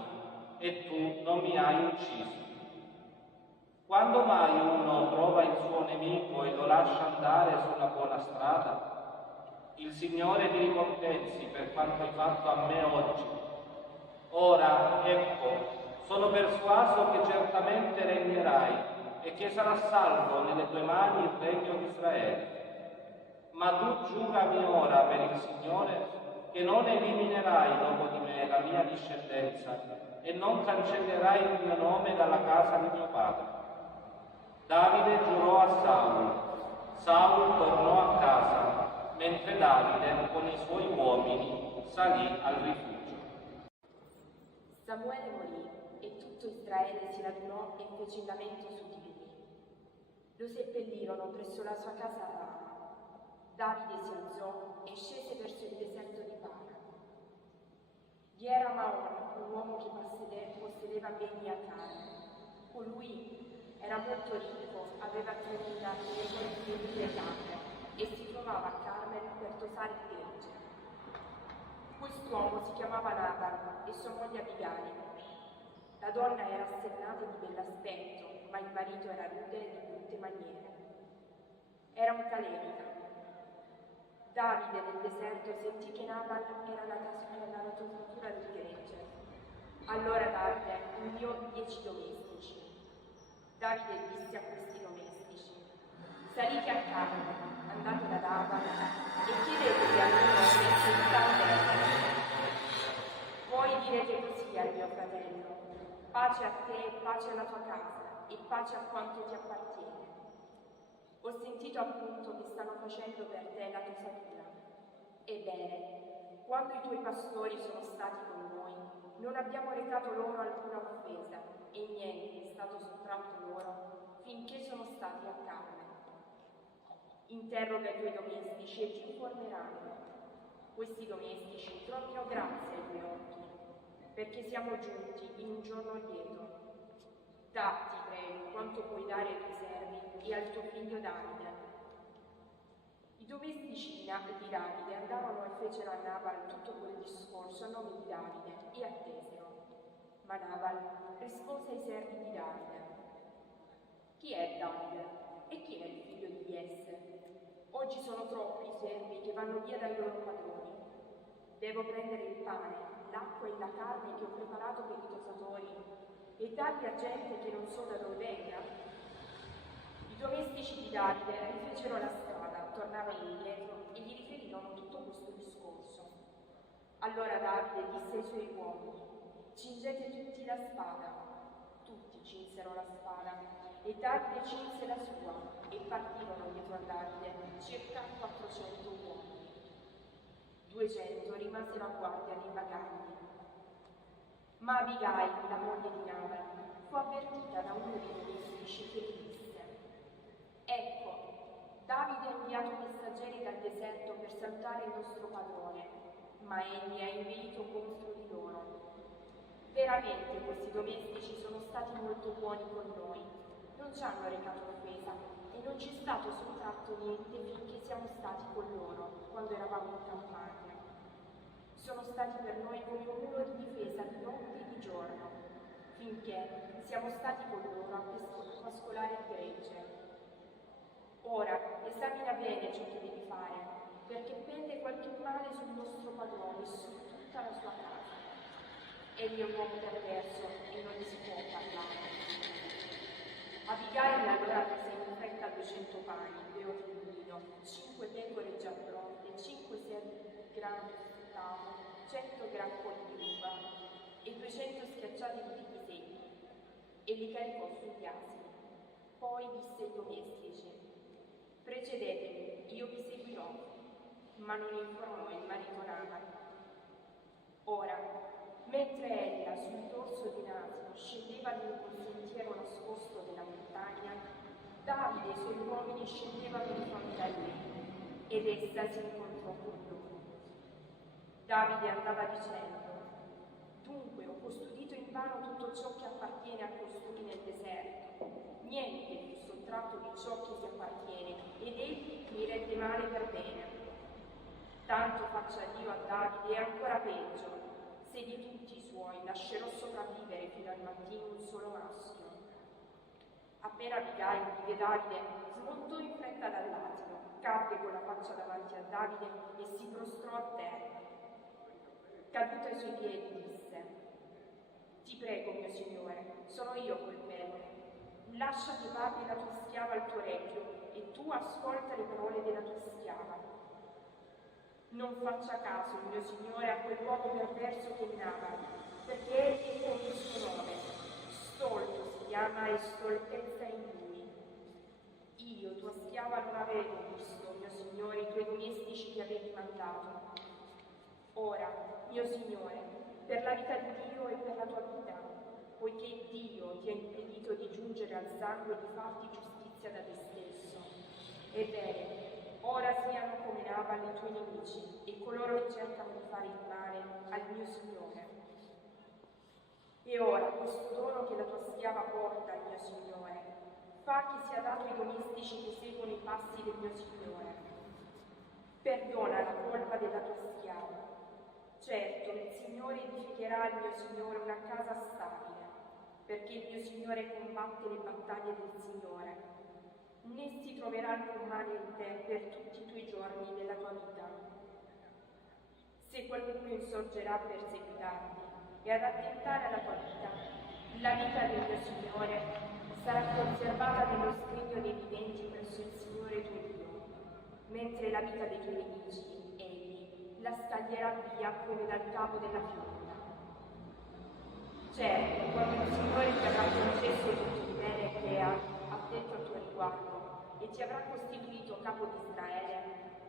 e tu non mi hai ucciso. Quando mai uno trova il suo nemico e lo lascia andare sulla buona strada? Il Signore ti ricompensi per quanto hai fatto a me oggi. Ora, ecco, sono persuaso che certamente regnerai e che sarà salvo nelle tue mani il regno di Israele. Ma tu giurami ora per il Signore che non eliminerai dopo di me la mia discendenza e non cancellerai il mio nome dalla casa di mio padre». Davide giurò a Saulo. Saulo tornò a casa, mentre Davide con i suoi uomini salì al rifugio. Samuele morì e tutto Israele si radunò e fece il lamento su di lui. Lo seppellirono presso la sua casa a Rama. Davide si alzò e scese verso il deserto di Para. Vi era Maon, un uomo che possedeva beni a Carmel. Colui era molto ricco, aveva 3.000 capre e si trovava a Carmel per tosare il gregge. Quest'uomo si chiamava Nabal e sua moglie Abigail. La donna era assennata e di bell'aspetto, ma il marito era rude e di brutte maniere. Era un calemica. Davide nel deserto sentì che Nabal era la tosatura del gregge. Allora Davide inviò 10 domestici. Davide disse a questi domestici: salite a Carmel, andate da Nabal e chiedetegli almeno che voi direte così al mio fratello: pace a te, pace alla tua casa e pace a quanto ti appartiene. Ho sentito appunto che stanno facendo per te la tosatura. Ebbene, quando i tuoi pastori sono stati con noi, non abbiamo recato loro alcuna offesa e niente è stato sottratto loro finché sono stati a Carmel. Interroga i tuoi domestici e ti informeranno. Questi domestici trovino grazia ai tuoi occhi, perché siamo giunti in un giorno lieto. Datti, prego, quanto puoi dare ai tuoi servi e al tuo figlio Davide. I domestici di Davide andarono e fecero a Nabal tutto quel discorso a nome di Davide e attesero. Ma Nabal rispose ai servi di Davide: chi è Davide e chi è il figlio di Jesse? Oggi sono troppi i servi che vanno via dai loro padroni. Devo prendere il pane, l'acqua e la carne che ho preparato per i tosatori e darli a gente che non so da dove venga. I domestici di Davide rifecero la strada, tornarono indietro e gli riferirono tutto questo discorso. Allora Davide disse ai suoi uomini: cingete tutti la spada. Tutti cinsero la spada e Davide cinse la sua e partirono dietro a Davide circa 400 uomini. 200 rimasero a guardia nei bagagli. Ma Abigail, la moglie di Nabal, fu avvertita da uno dei domestici che gli disse: ecco, Davide ha inviato messaggeri dal deserto per salutare il nostro padrone, ma egli ha inveito contro di loro. Veramente questi domestici sono stati molto buoni con noi, non ci hanno recato offesa e non c'è stato sottratto niente finché siamo stati con loro, quando eravamo in campagna. Sono stati per noi come un muro di difesa di notte e di giorno, finché siamo stati con loro a pascolare il gregge. Ora, esamina bene ciò che devi fare, perché pende qualche male sul nostro padrone e su tutta la sua casa. Egli è un uomo perverso e non gli si può parlare. Abigail allora prese in fretta 200 pani, beoti di vino, 5 pecore già pronte, 5 serri grano tostavo, 100 grappoli di uva e 200 schiacciati di fichi secchi, e li caricò sugli asini. Poi disse ai domestici: precedetemi, io vi seguirò, ma non informò il marito Nabal. Ora, mentre ella sul dorso di un asino scendeva lungo il sentiero nascosto della montagna, Davide e i suoi uomini scendevano di fronte a lei, ed essa si incontrò con loro. Davide andava dicendo: dunque ho custodito invano tutto ciò che appartiene a costui nel deserto. Niente fu sottratto di ciò che si appartiene, ed egli mi rende male per bene. Tanto faccia Dio a Davide e ancora peggio, se di tutti i suoi lascerò sopravvivere fino al mattino un solo maschio. Appena Abigail vide Davide, smontò in fretta dall'asino, cadde con la faccia davanti a Davide e si prostrò a terra. Caduto ai suoi piedi disse: ti prego, mio signore, sono io colpevole. Lascia che parli la tua schiava al tuo orecchio e tu ascolta le parole della tua schiava. Non faccia caso, mio signore, a quell'uomo perverso che Nabal, perché egli è come il suo nome. Stolto si chiama e stoltezza in lui. Io, tua schiava, non avevo visto, mio signore, i tuoi domestici che avevi mandato. Ora, mio signore, per la vita di Dio e per la tua vita, poiché Dio ti ha impedito di giungere al sangue e di farti giustizia da te stesso. Ebbene, ora siano come Nabal i tuoi nemici e coloro che cercano di fare il male al mio Signore. E ora questo dono che la tua schiava porta al mio Signore, fa che sia dato ai domestici che seguono i passi del mio Signore. Perdona la colpa della tua schiava. Certo, il Signore edificherà al mio Signore una casa stabile, perché il mio Signore combatte le battaglie del Signore. Né si troverà alcun male in te per tutti i tuoi giorni della tua vita. Se qualcuno insorgerà a perseguitarti e ad attentare alla tua vita, la vita del mio Signore sarà conservata nello scrigno dei viventi presso il Signore tuo Dio, mentre la vita dei tuoi nemici, egli la scaglierà via come dal capo della fionda. Certo, quando il Signore ti avrà concesso tutto il bene che ha detto a tuo riguardo e ti avrà costituito capo di Israele,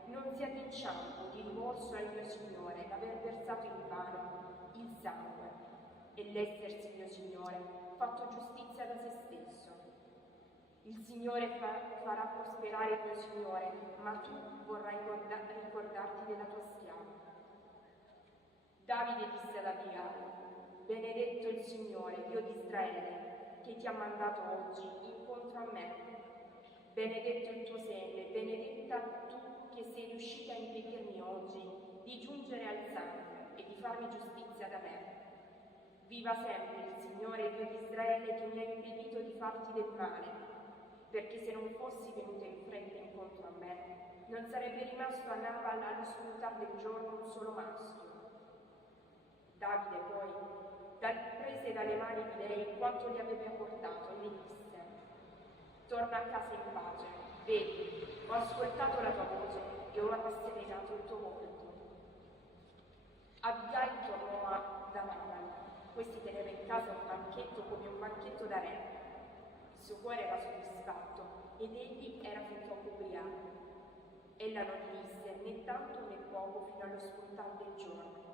non sia d'inciampo di rimorso al mio Signore l'aver versato in vano il sangue e l'essersi, mio Signore, fatto giustizia da se stesso. Il Signore farà prosperare il mio Signore, ma tu vorrai ricordarti della tua schiava. Davide disse ad Abigail: benedetto il Signore, Dio di Israele, che ti ha mandato oggi incontro a me. Benedetto il tuo seme, benedetta tu che sei riuscita a impedirmi oggi di giungere al sangue e di farmi giustizia da me. Viva sempre il Signore, Dio di Israele, che mi ha impedito di farti del male, perché se non fossi venuta in fretta incontro a me, non sarebbe rimasto a Nabal allo spuntar del giorno un solo maschio. Davide poi prese dalle mani di lei quanto gli aveva portato e le disse: torna a casa in pace, vedi, ho ascoltato la tua voce e ho rasserenato il tuo volto. Abigail tornò da Nabal. Questi teneva in casa un banchetto come un banchetto da re. Il suo cuore era soddisfatto ed egli era fin troppo ubriaco. Ella non gli disse né tanto né poco fino allo spuntar del giorno.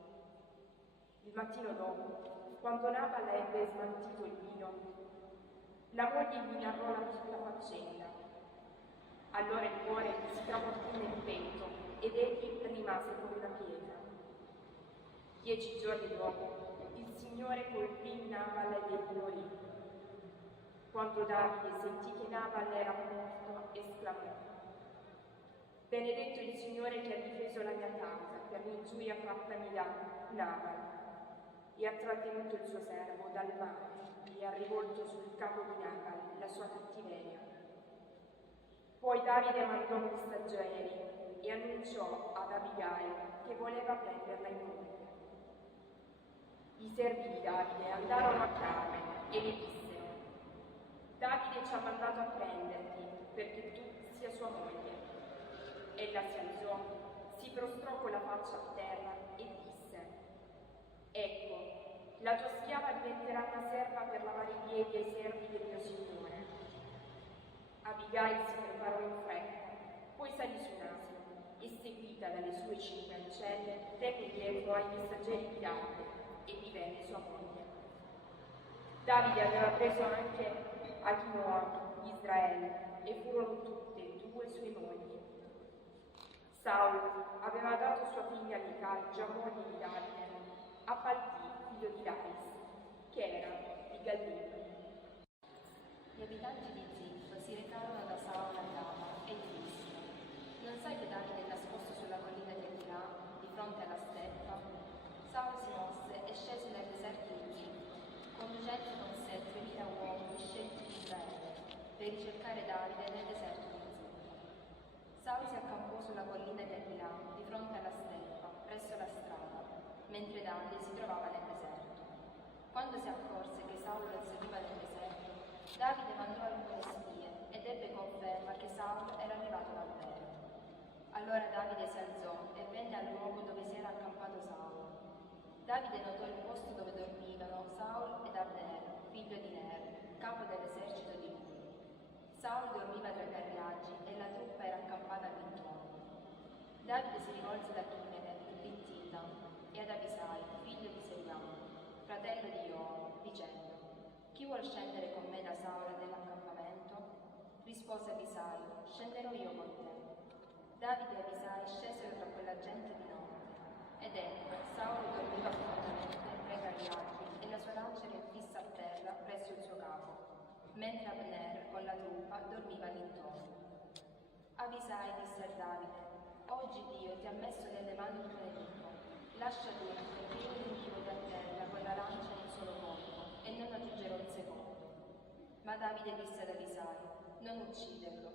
Il mattino dopo, quando Nabal ebbe smaltito il vino, la moglie gli narrò la faccenda. Allora il cuore gli si tramortì nel petto ed egli rimase come una pietra. 10 giorni dopo, il Signore colpì Nabal ed egli morì. Quando Davide sentì che Nabal era morto, esclamò: benedetto il Signore che ha difeso la mia casa per l'ingiuria fattami da Nabal, e ha trattenuto il suo servo dal male e ha rivolto sul capo di Nabal la sua cattiveria. Poi Davide mandò messaggeri e annunciò ad Abigail che voleva prenderla in moglie. I servi di Davide andarono a Carmen e le dissero: Davide ci ha mandato a prenderti perché tu sia sua moglie. Ella si alzò, si prostrò con la faccia a terra e disse: ecco, la tua schiava diventerà una serva per lavare i piedi ai servi del mio Signore. Abigail si preparò in fretta, poi salì su un asino e, seguita dalle sue 5 ancelle, tenne dietro ai messaggeri di Davide e divenne sua moglie. Davide aveva preso anche Achinoam di Israele e furono tutte e 2 sue mogli. Saul aveva dato sua figlia Michal, già moglie di Davide, a Palti, figlio di Lais, che era di Gallim. Gli abitanti di Zif si recarono da Saul a Rama e gli dissero: non sai che Davide è nascosto sulla collina di Achilà, di fronte alla steppa? Saul si mosse e scese nel deserto di Zif, conducendo con sé 3.000 uomini scelti di Israele, per ricercare Davide nel deserto di Zif. Saul si accampò sulla collina di Achilà, di fronte alla steppa, presso la strada, mentre Davide si trovava nel deserto. Quando si accorse che Saul lo seguiva nel deserto, Davide mandò alcune spie ed ebbe conferma che Saul era arrivato davvero. Allora Davide si alzò e venne al luogo dove si era accampato Saul. Davide notò il posto dove dormivano Saul ed Abner, figlio di Ner, capo dell'esercito di lui. Saul dormiva tra i carriaggi e la truppa era accampata all'intorno. Davide si rivolse ad Achimene, il Bittita, e ad Abisai, figlio di Seriam, fratello di Joab, dicendo: chi vuol scendere con me da Saul nell'accampamento? Rispose Abisai: scenderò io con te. Davide e Abisai scesero tra quella gente di notte, ed ecco, Saul dormiva profondamente tra i carriaggi e la sua lancia era fissa a terra presso il suo capo, mentre Abner con la truppa dormiva all'intorno. Abisai disse a Davide: oggi Dio ti ha messo nelle mani il tuo nemico, lascia dunque che io lo invio da terra con la lancia in un solo colpo e non aggiungerò il secondo. Ma Davide disse ad Abisai: non ucciderlo.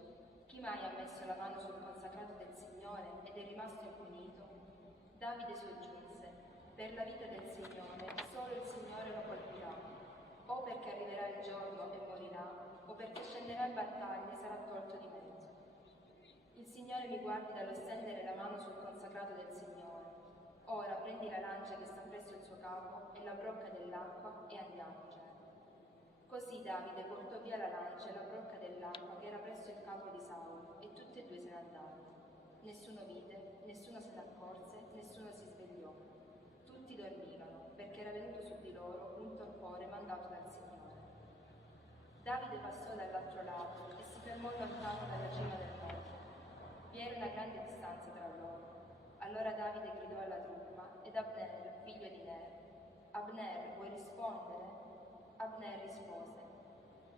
Chi mai ha messo la mano sul consacrato del Signore ed è rimasto impunito? Davide soggiunse: per la vita del Signore, solo il Signore lo colpirà, o perché arriverà il giorno e morirà, o perché scenderà in battaglia e sarà tolto di mezzo. Il Signore mi guardi dallo stendere la mano sul consacrato del Signore. Ora prendi la lancia che sta presso il suo capo e la brocca dell'acqua e andiamocene. Così Davide portò via la lancia e la brocca dell'acqua che era presso il capo di Saul, e tutti e 2 se ne andarono. Nessuno vide, nessuno se ne accorse, nessuno si svegliò. Tutti dormivano, perché era venuto su di loro un torpore mandato dal Signore. Davide passò dall'altro lato e si fermò lontano dalla cima del monte. Vi era una grande distanza tra loro. Allora Davide gridò alla truppa ed Abner, figlio di Ner: Abner, vuoi rispondere? Abner rispose: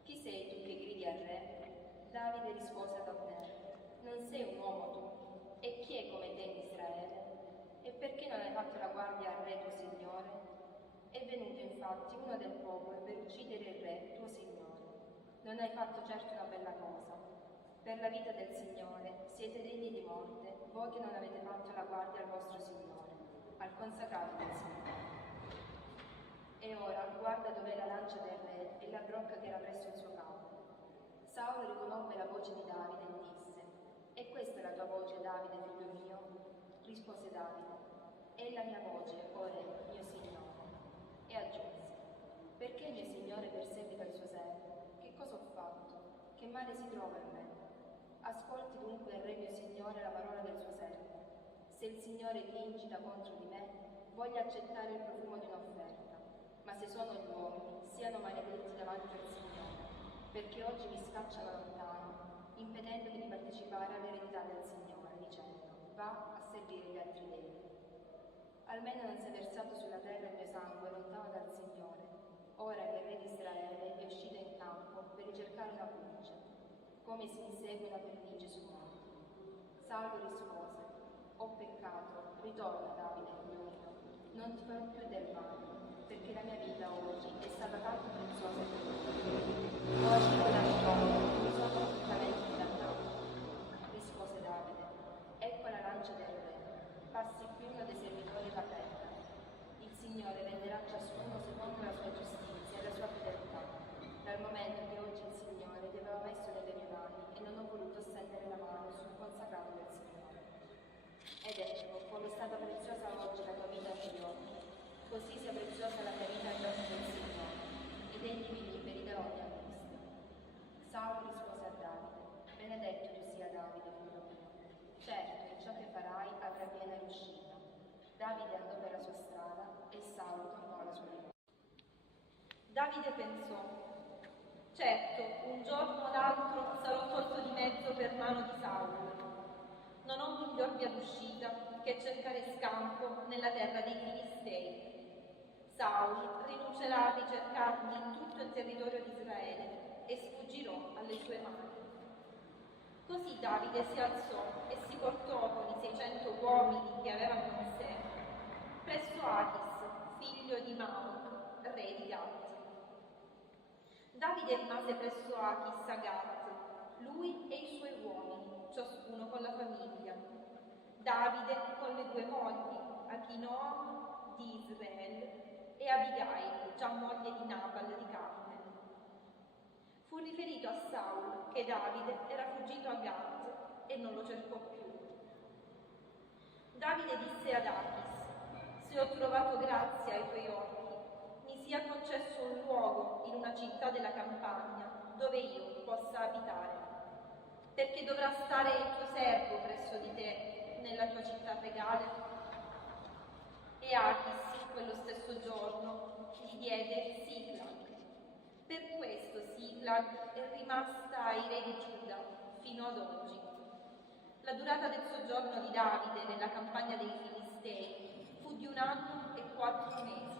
chi sei tu che gridi al re? Davide rispose ad Abner: non sei un uomo tu? E chi è come te in Israele? E perché non hai fatto la guardia al re tuo Signore? È venuto infatti uno del popolo per uccidere il re tuo Signore. Non hai fatto certo una bella cosa. Per la vita del Signore siete degni di morte, voi che non avete fatto la guardia al vostro Signore, al consacrato del Signore. E ora guarda dov'è la lancia del re e la brocca che era presso il suo capo. Saulo riconobbe la voce di Davide e disse: «È questa la tua voce, Davide, figlio mio?» Rispose Davide: «È la mia voce, o re, mio Signore». E aggiunse: «Perché il mio Signore perseguita il suo servo? Che cosa ho fatto? Che male si trova in me? Ascolti dunque il re mio Signore la parola del suo servo. Se il Signore ti incita contro di me, voglia accettare il profumo di un'offerta. Ma se sono gli uomini, siano maledetti davanti al Signore, perché oggi mi scacciano lontano, impedendomi di partecipare all'eredità del Signore, dicendo: va a servire gli altri dei. Almeno non si è versato sulla terra il mio sangue lontano dal Signore, ora che il re di Israele è uscito in campo per ricercare una pulce, come si insegue una pernice sul monte». Saulo rispose: «Ho peccato, ritorna Davide, figlio mio, non ti farò più del male, perché la mia vita oggi è stata tanto preziosa per me. Ho agito da ritorno, mi sono completamente condannato». Rispose Davide: «Ecco la lancia del re, passi qui uno dei servitori e la prenda. Il Signore renderà ciascuno secondo la sua giustizia e la sua fedeltà, dal momento che oggi il Signore ti aveva messo nelle mie mani e non ho voluto stendere la mano sul consacrato del Signore. Ed ecco come è stata preziosa oggi la tua vita ai miei occhi, così sia preziosa la mia vita agli occhi del Signore, ed egli mi liberi da ogni angustia». Saulo rispose a Davide: «Benedetto tu sia Davide, figlio mio. Certo, in ciò che farai avrai piena riuscita». Davide andò per la sua strada e Saulo tornò alla sua vita. Davide pensò: certo, un giorno o l'altro sarò tolto di mezzo per mano di Saulo. Non ho miglior via d'uscita che cercare scampo nella terra dei Filistei. Saulo rinuncerà a ricercarmi in tutto il territorio di Israele e sfuggirò alle sue mani. Così Davide si alzò e si portò con i 600 uomini che aveva con sé presso Achis, figlio di Maoc, re di Gat. Davide rimase presso Achis a Gat, lui e i suoi uomini, ciascuno con la famiglia. Davide con le 2 mogli, Achinoam di Israele e Abigail, già moglie di Nabal di Carmel. Fu riferito a Saul che Davide era fuggito a Gat e non lo cercò più. Davide disse ad Achis: «Se ho trovato grazia ai tuoi occhi, mi sia concesso un luogo in una città della campagna dove io possa abitare, perché dovrà stare il tuo servo presso di te nella tua città regale». E Achis, quello stesso giorno, gli diede Siclag. Per questo Siclag è rimasta ai re di Giuda fino ad oggi. La durata del soggiorno di Davide nella campagna dei Filistei fu di 1 anno e 4 mesi.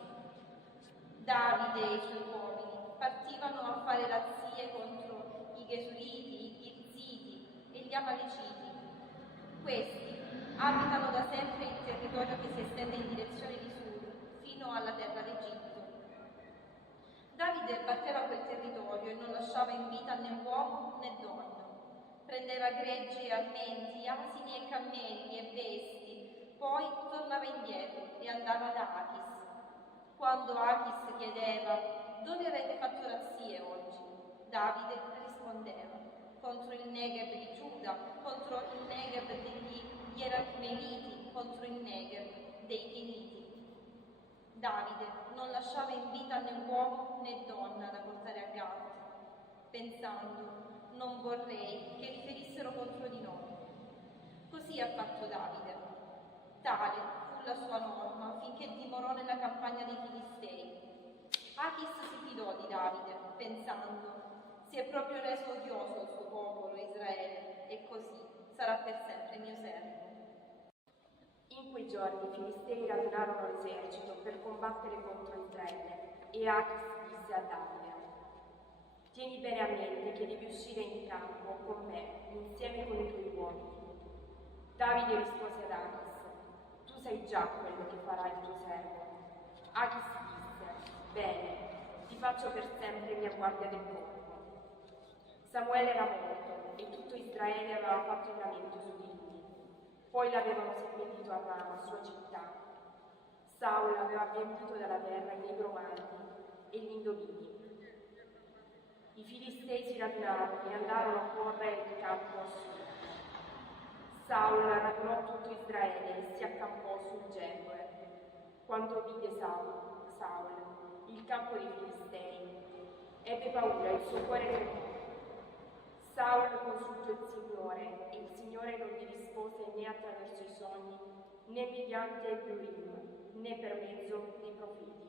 Davide e i suoi uomini partivano a fare razzie contro i Gesuriti, i Girziti e gli Amaleciti. Questi abitano da sempre il territorio che si estende in direzione di sud fino alla terra d'Egitto. Davide batteva quel territorio e non lasciava in vita né uomo né donna. Prendeva greggi e almenti, asini e cammelli e besti, poi tornava indietro e andava da Achis. Quando Achis chiedeva: «Dove avete fatto razzie oggi?», Davide rispondeva: «Contro il Negev di Giuda, contro il Negev degli Yerachmeeliti, contro il Negev dei Keniti». Davide non lasciava in vita né uomo né donna da portare a Gat, pensando: «Non vorrei che riferissero contro di noi». Così ha fatto Davide. Tale fu la sua norma finché dimorò nella campagna dei Filistei. Achis si fidò di Davide, pensando: «Si è proprio reso odioso il suo popolo, Israele, e così sarà per sempre mio servo». In quei giorni i Filistei radunarono l'esercito per combattere contro Israele, e Achis disse a Davide: «Tieni bene a mente che devi uscire in campo con me, insieme con i tuoi uomini». Davide rispose ad Achis: «Tu sai già quello che farà il tuo servo». Achis disse: «Bene, ti faccio per sempre mia guardia del corpo». Samuele era morto e tutto Israele aveva fatto il lamento su di lui. Poi l'avevano seppellito a Rama, sua città. Saul aveva riempito dalla terra i negromanti e gli indovini. I filistei si radunarono e andarono a porre il campo a sud. Saul radunò tutto Israele e si accampò sul Geboe. Quando vide Saul il campo dei filistei, ebbe paura e il suo cuore tremò. Saul consultò il Signore e il Signore non gli rispose né attraverso i sogni, né mediante il Urim, né per mezzo dei profeti.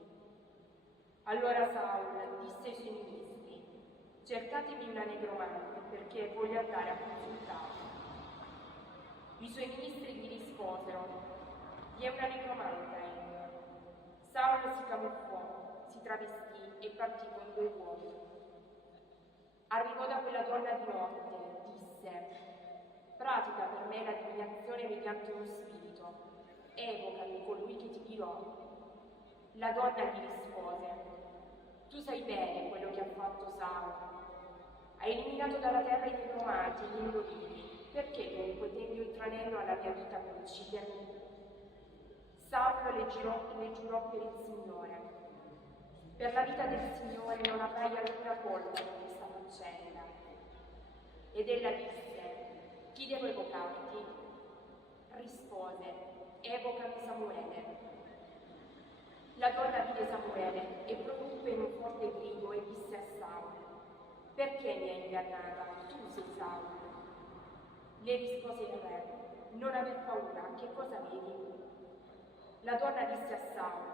Allora Saul disse ai suoi ministri: cercatemi una negromante perché voglio andare a consultarla. I suoi ministri gli risposero: vi è una negromante. Saul si camuffò, si travestì e partì con 2 uomini. Arrivò da quella donna di notte, disse: pratica per me la divinazione mediante uno spirito, evocami colui che ti dirò. La donna gli rispose: tu sai bene quello che ha fatto Saul. Ha eliminato dalla terra i negromanti e gli indovini, perché dunque tendi un tranello alla mia vita per uccidermi? Saul le giurò per il Signore: per la vita del Signore non avrai alcuna colpa di questa faccenda. Ed ella disse: chi devo evocarti? Rispose: evocami Samuele. La donna vide Samuele e proruppe in un forte grido e disse a Saul: perché mi hai ingannata? Tu sei Saul. Le rispose il re: non aver paura, che cosa vedi? La donna disse a Saul: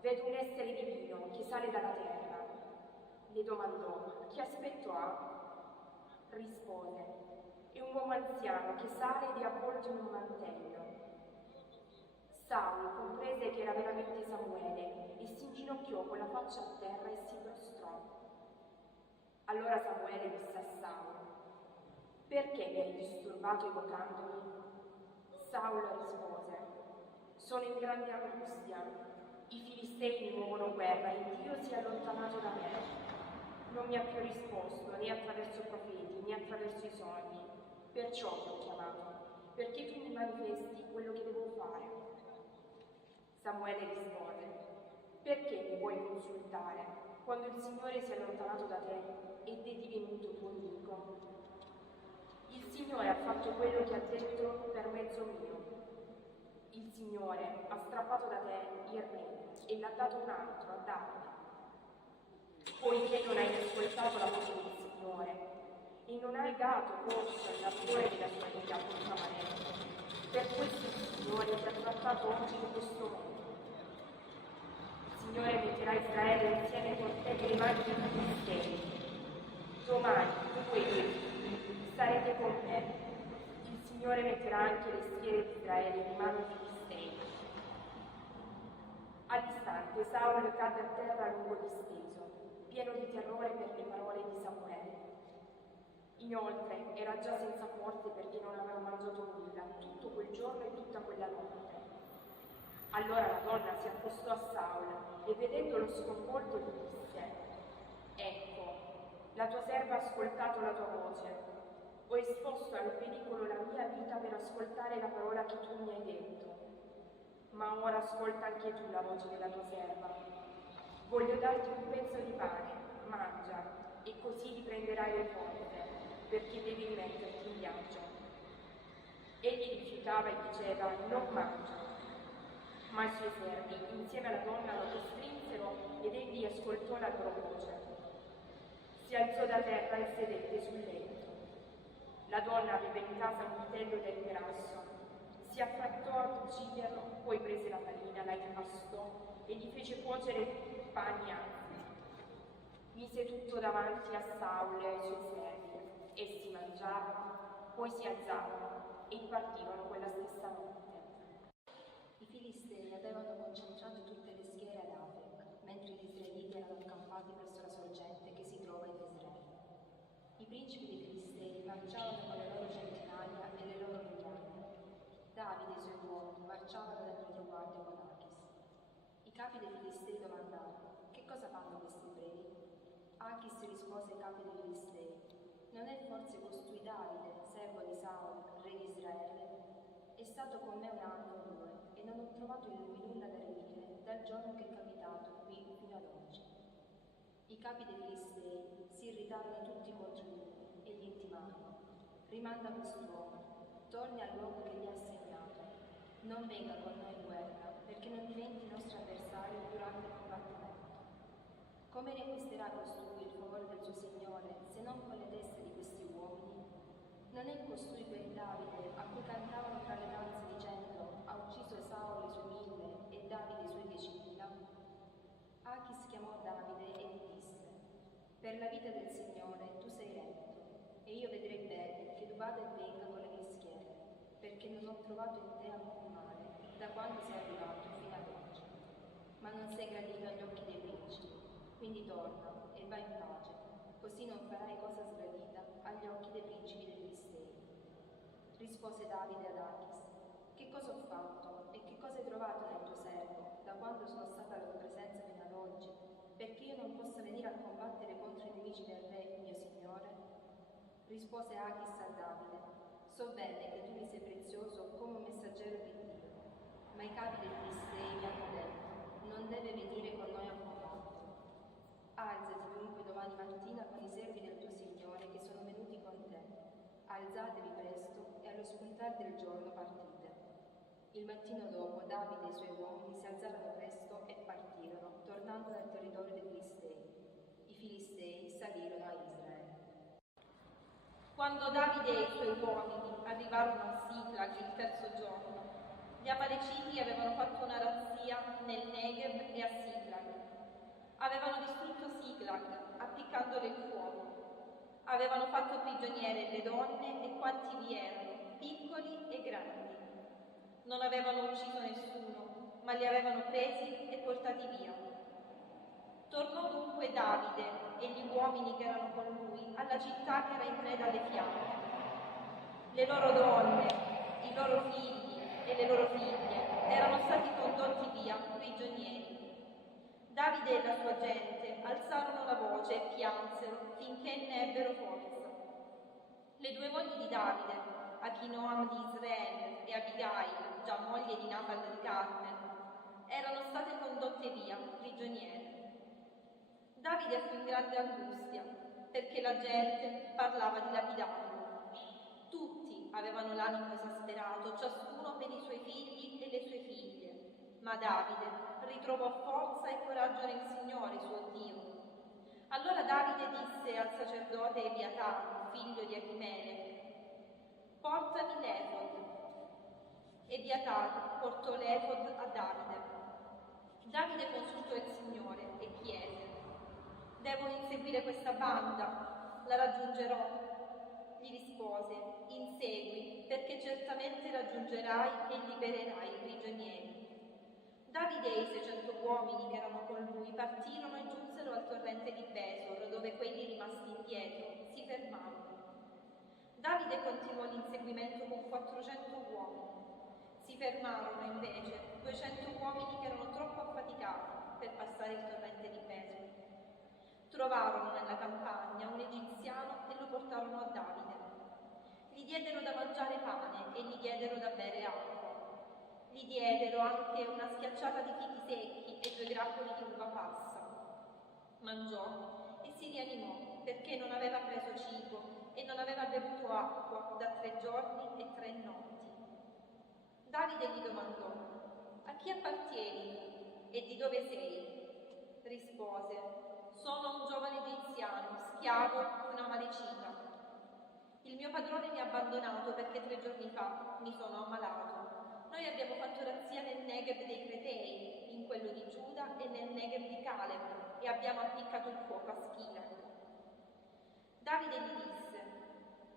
vedo un essere divino che sale dalla terra. Le domandò: che aspetto ha? Rispose: è un uomo anziano che sale ed è avvolto in un mantello. Saul comprese che era veramente Samuele e si inginocchiò con la faccia a terra e si prostrò. Allora Samuele disse a Saul: perché mi hai disturbato evocandomi? Saul rispose: sono in grande angustia. I filistei mi muovono guerra e Dio si è allontanato da me. Non mi ha più risposto né attraverso profeti né attraverso i sogni. Perciò ti ho chiamato, perché tu mi manifesti quello che devo fare. Samuele rispose: perché mi vuoi consultare quando il Signore si è allontanato da te ed è divenuto tuo nemico? Il Signore ha fatto quello che ha detto per mezzo mio. Il Signore ha strappato da te il re e l'ha dato un altro, a Davide. Poiché non hai ascoltato la voce del Signore e non hai dato corso all'ardore della sua vita con tua maretta, per questo il Signore ti ha trattato oggi in questo modo. Il Signore metterà Israele insieme con te nelle mani dei filistei. Domani tu e i tuoi figli starete con me. Il Signore metterà anche le schiere di Israele in mano ai filistei. All'istante Saul cadde a terra lungo disteso, pieno di terrore per le parole di Samuele. Inoltre era già senza forze perché non aveva mangiato nulla tutto quel giorno e tutta quella notte. Allora la donna si accostò a Saul e vedendolo sconvolto gli disse: ecco, la tua serva ha ascoltato la tua voce. Ho esposto al pericolo la mia vita per ascoltare la parola che tu mi hai detto. Ma ora ascolta anche tu la voce della tua serva. Voglio darti un pezzo di pane, mangia, e così riprenderai le forze, perché devi rimetterti in viaggio. Egli rifiutava e diceva: non mangia. Ma i suoi servi, insieme alla donna, lo costrinsero ed egli ascoltò la loro voce. Si alzò da terra e sedette sul letto. La donna aveva in casa un vitello del grasso. Si affrettò a ucciderlo, poi prese la farina, la impastò e gli fece cuocere pani anzi. Mise tutto davanti a Saul e ai suoi servi. Essi mangiarono, poi si alzarono e partirono quella stessa notte. I filistei avevano concentrato tutte le schiere ad Afec, mentre gli israeliti erano accampati presso la sorgente che si trova in Israele. I principi dei filistei marciavano con le loro centinaia e le loro migliaia. Davide e i suoi uomini marciavano nel retroguardia con Achis. I capi dei filistei domandarono: che cosa fanno questi ebrei? Achis rispose ai capi dei filistei: Non è forse costui Davide, servo di Saul, re di Israele? È stato con me 1 anno o 2 e non ho trovato in lui nulla da redire dal giorno che è capitato qui fino ad oggi. I capi dei Filistei si irritarono tutti contro di lui e gli intimarono: rimanda quest'uomo, torni al luogo che gli ha assegnato, non venga con noi in guerra, perché non diventi nostro avversario durante il combattimento. Come riacquisterà costui il favore del suo Signore se non con le teste di questi uomini? Non è costui quel Davide a cui cantavano tra le danze dicendo: ha ucciso Esaù le sue 1000 e Davide i suoi 10.000? Achis chiamò Davide e gli disse: per la vita del Signore tu sei retto, e io vedrei bene che tu vada e venga con le mie schiere, perché non ho trovato in te alcun male da quando sei arrivato fino ad oggi. Ma non sei gradito agli occhi dei principi, quindi torna e vai in pace, così non farai cosa sgradita agli occhi dei principi dei Filistei. Rispose Davide ad Achis: che cosa ho fatto e che cosa hai trovato nel tuo servo da quando sono stata alla tua presenza fino ad oggi, perché io non possa venire a combattere contro i nemici del re, mio Signore? Rispose Achis a Davide: so bene che tu mi sei prezioso come un messaggero di Dio, ma i capi dei Filistei mi hanno detto: non deve venire con noi a combattere. Alzati dunque domani mattina con i servi del tuo Signore che sono venuti con te. Alzatevi presto e allo spuntar del giorno partite. Il mattino dopo Davide e i suoi uomini si alzarono presto e partirono, tornando dal territorio dei Filistei. I Filistei salirono a Israele. Quando Davide e i suoi uomini arrivarono a Siclag il terzo giorno, gli Amaleciti avevano fatto una razzia nel Negev e a Siclag. Avevano distrutto Siclag, appiccandole il fuoco. Avevano fatto prigioniere le donne e quanti vi erano, piccoli e grandi. Non avevano ucciso nessuno, ma li avevano presi e portati via. Tornò dunque Davide e gli uomini che erano con lui alla città che era in preda alle fiamme. Le loro donne, i loro figli e le loro figlie erano stati condotti via prigionieri. Davide e la sua gente alzarono la voce e piansero finché ne ebbero forza. Le 2 mogli di Davide, Achinoam di Israele e Abigail, già moglie di Nabal di Carmel, erano state condotte via prigioniere. Davide fu in grande angustia, perché la gente parlava di lapidarlo. Tutti avevano l'animo esasperato, ciascuno per i suoi figli e le sue figlie, ma Davide ritrovò forza e coraggio nel Signore, suo Dio. Allora Davide disse al sacerdote Ebiatar, figlio di Achimelech: portami l'efod. Ebiatar portò l'efod a Davide. Davide consultò il Signore e chiese: devo inseguire questa banda? La raggiungerò? Gli rispose: insegui, perché certamente raggiungerai e libererai i prigionieri. Davide e i 600 uomini che erano con lui partirono e giunsero al torrente di Besor, dove quelli rimasti indietro si fermarono. Davide continuò l'inseguimento con 400 uomini. Si fermarono invece 200 uomini che erano troppo affaticati per passare il torrente di Besor. Trovarono nella campagna un egiziano e lo portarono a Davide. Gli diedero da mangiare pane e gli diedero da bere acqua. Gli diedero anche una schiacciata di fichi secchi e 2 grappoli di uva passa. Mangiò e si rianimò, perché non aveva preso cibo e non aveva bevuto acqua da 3 giorni e 3 notti. Davide gli domandò: a chi appartieni e di dove sei? Rispose: sono un giovane egiziano, schiavo di una Amalecita. Il mio padrone mi ha abbandonato perché 3 giorni fa mi sono ammalato. Noi abbiamo fatto razzia nel Negev dei Cretei, in quello di Giuda e nel Negev di Caleb, e abbiamo appiccato il fuoco a Schilag. Davide gli disse: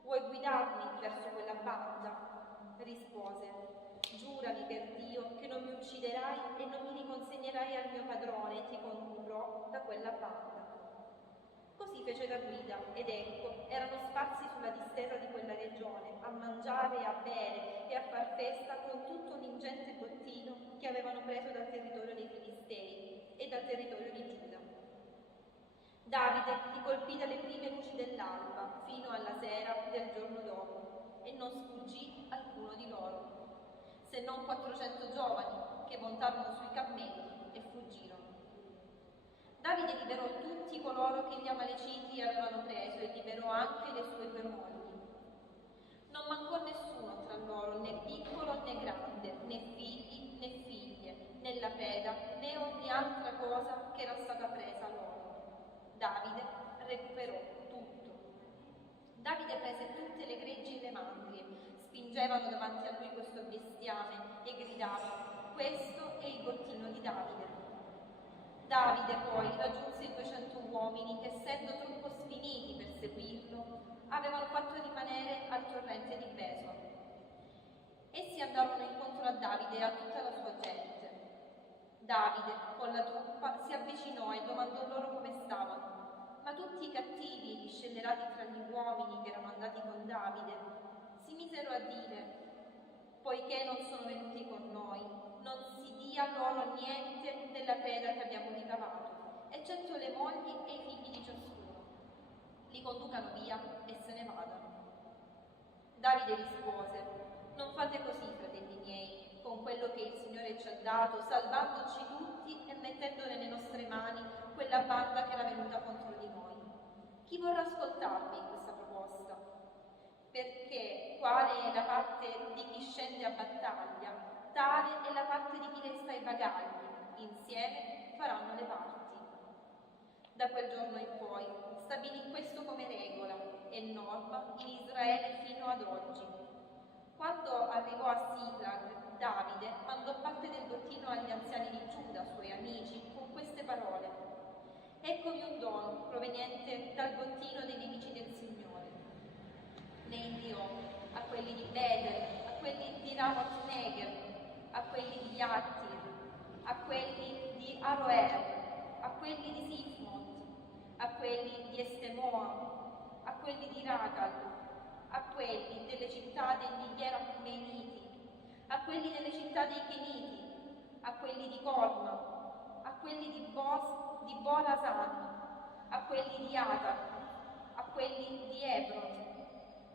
vuoi guidarmi verso quella banda? Rispose: giurami per Dio che non mi ucciderai e non mi riconsegnerai al mio padrone e ti condurrò da quella banda. Così fece da guida, ed ecco, erano sparsi sulla distesa di quella regione, a mangiare e a bere e a far festa con tutto l'ingente bottino che avevano preso dal territorio dei Filistei e dal territorio di Giuda. Davide li colpì dalle prime luci dell'alba fino alla sera del giorno dopo e non sfuggì alcuno di loro, se non 400 giovani che montarono sui cammelli e fuggirono. Davide liberò tutti coloro che gli Amaleciti avevano preso e liberò anche le sue due mogli. Non mancò nessuno tra loro, né piccolo né grande, né figli né figlie, né la preda, né ogni altra cosa che era stata presa loro. Davide recuperò tutto. Davide prese tutte le greggi e le mandrie, spingevano davanti a lui questo bestiame e gridavano: questo è il bottino di Davide. Davide poi raggiunse i 200 uomini che, essendo troppo sfiniti per seguirlo, avevano fatto rimanere al torrente di Beson. Essi andarono incontro a Davide e a tutta la sua gente. Davide, con la truppa, si avvicinò e domandò loro come stavano. Ma tutti i cattivi e gli scellerati tra gli uomini che erano andati con Davide si misero a dire: poiché non sono venuti con noi, non si dia loro niente della preda che abbiamo ricavato, eccetto le mogli e i figli di ciascuno. Li conducano via e se ne vadano. Davide rispose: non fate così, fratelli miei, con quello che il Signore ci ha dato, salvandoci tutti e mettendo nelle nostre mani quella banda che era venuta contro di noi. Chi vorrà ascoltarvi in questa proposta? Perché quale è la parte di chi scende a battaglia, tale è la parte di chi resta ai bagagli, insieme faranno le parti. Da quel giorno in poi stabilì questo come regola e norma in Israele fino ad oggi. Quando arrivò a Siglag, Davide mandò parte del bottino agli anziani di Giuda, suoi amici, con queste parole: eccovi un dono proveniente dal bottino dei nemici del Signore. Ne inviò a quelli di Betel, a quelli di Ramoth Negev, a quelli di Yattir, a quelli di Aroer, a quelli di Sifmot, a quelli di Estemoa, a quelli di Ragal, a quelli delle città degli Yerachmeniti, a quelli delle città dei Keniti, a quelli di Colma, a quelli di Borazan, a quelli di Atar, a quelli di Hebron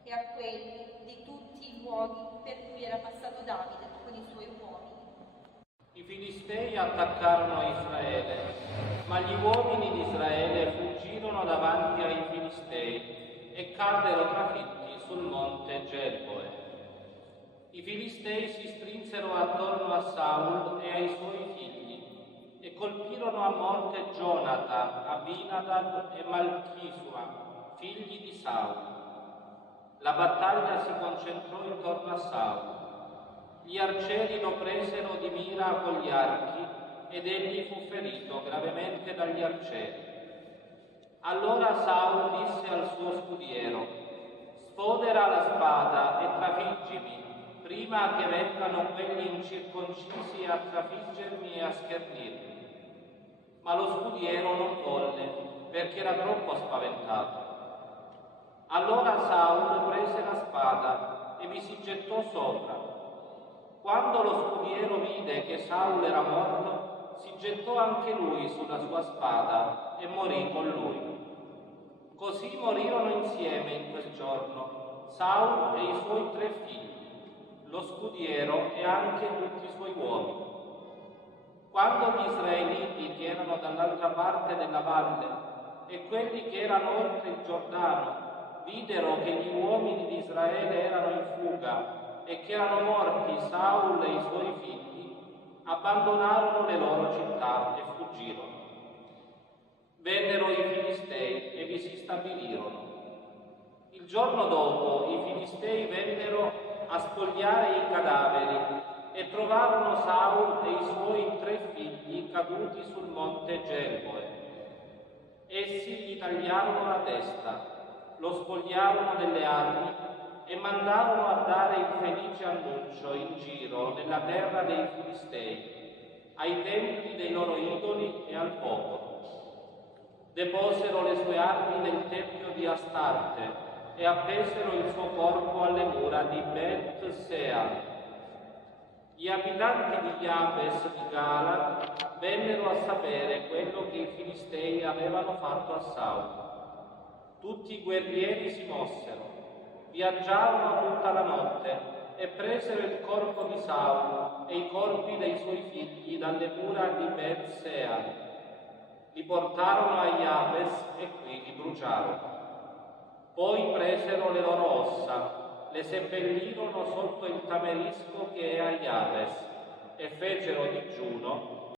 e a quelli di tutti i luoghi per cui era passato Davide con i suoi uomini. I Filistei attaccarono Israele, ma gli uomini di Israele fuggirono davanti ai Filistei e caddero trafitti sul monte Gelboe. I Filistei si strinsero attorno a Saul e ai suoi figli e colpirono a morte Gionatan, Abinadab e Malchisua, figli di Saul. La battaglia si concentrò intorno a Saul. Gli arcieri lo presero di mira con gli archi ed egli fu ferito gravemente dagli arcieri. Allora Saul disse al suo scudiero: sfodera la spada e trafiggimi, prima che vengano quelli incirconcisi a trafiggermi e a schernirmi. Ma lo scudiero non volle, perché era troppo spaventato. Allora Saul prese la spada e vi si gettò sopra. Quando lo scudiero vide che Saul era morto, si gettò anche lui sulla sua spada e morì con lui. Così morirono insieme in quel giorno Saul e i suoi 3 figli, lo scudiero e anche tutti i suoi uomini. Quando gli israeliti che erano dall'altra parte della valle e quelli che erano oltre il Giordano videro che gli uomini di Israele erano in fuga e che erano morti Saul e i suoi figli, abbandonarono le loro città e fuggirono. Vennero i Filistei e vi si stabilirono. Il giorno dopo i Filistei vennero a spogliare i cadaveri e trovarono Saul e i suoi 3 figli caduti sul monte Gelboe. Essi gli tagliarono la testa, lo spogliarono delle armi e mandarono a dare il felice annuncio in giro nella terra dei Filistei, ai templi dei loro idoli e al popolo. Deposero le sue armi nel tempio di Astarte e appesero il suo corpo alle mura di Bet-Sean. Gli abitanti di Jabes di Gala vennero a sapere quello che i Filistei avevano fatto a Saul. Tutti i guerrieri si mossero, viaggiarono tutta la notte e presero il corpo di Saul e i corpi dei suoi figli dalle mura di Bet-Sean. Li portarono a Jabes e qui li bruciarono. Poi presero le loro ossa, le seppellirono sotto il tamerisco che è a Jabes e fecero digiuno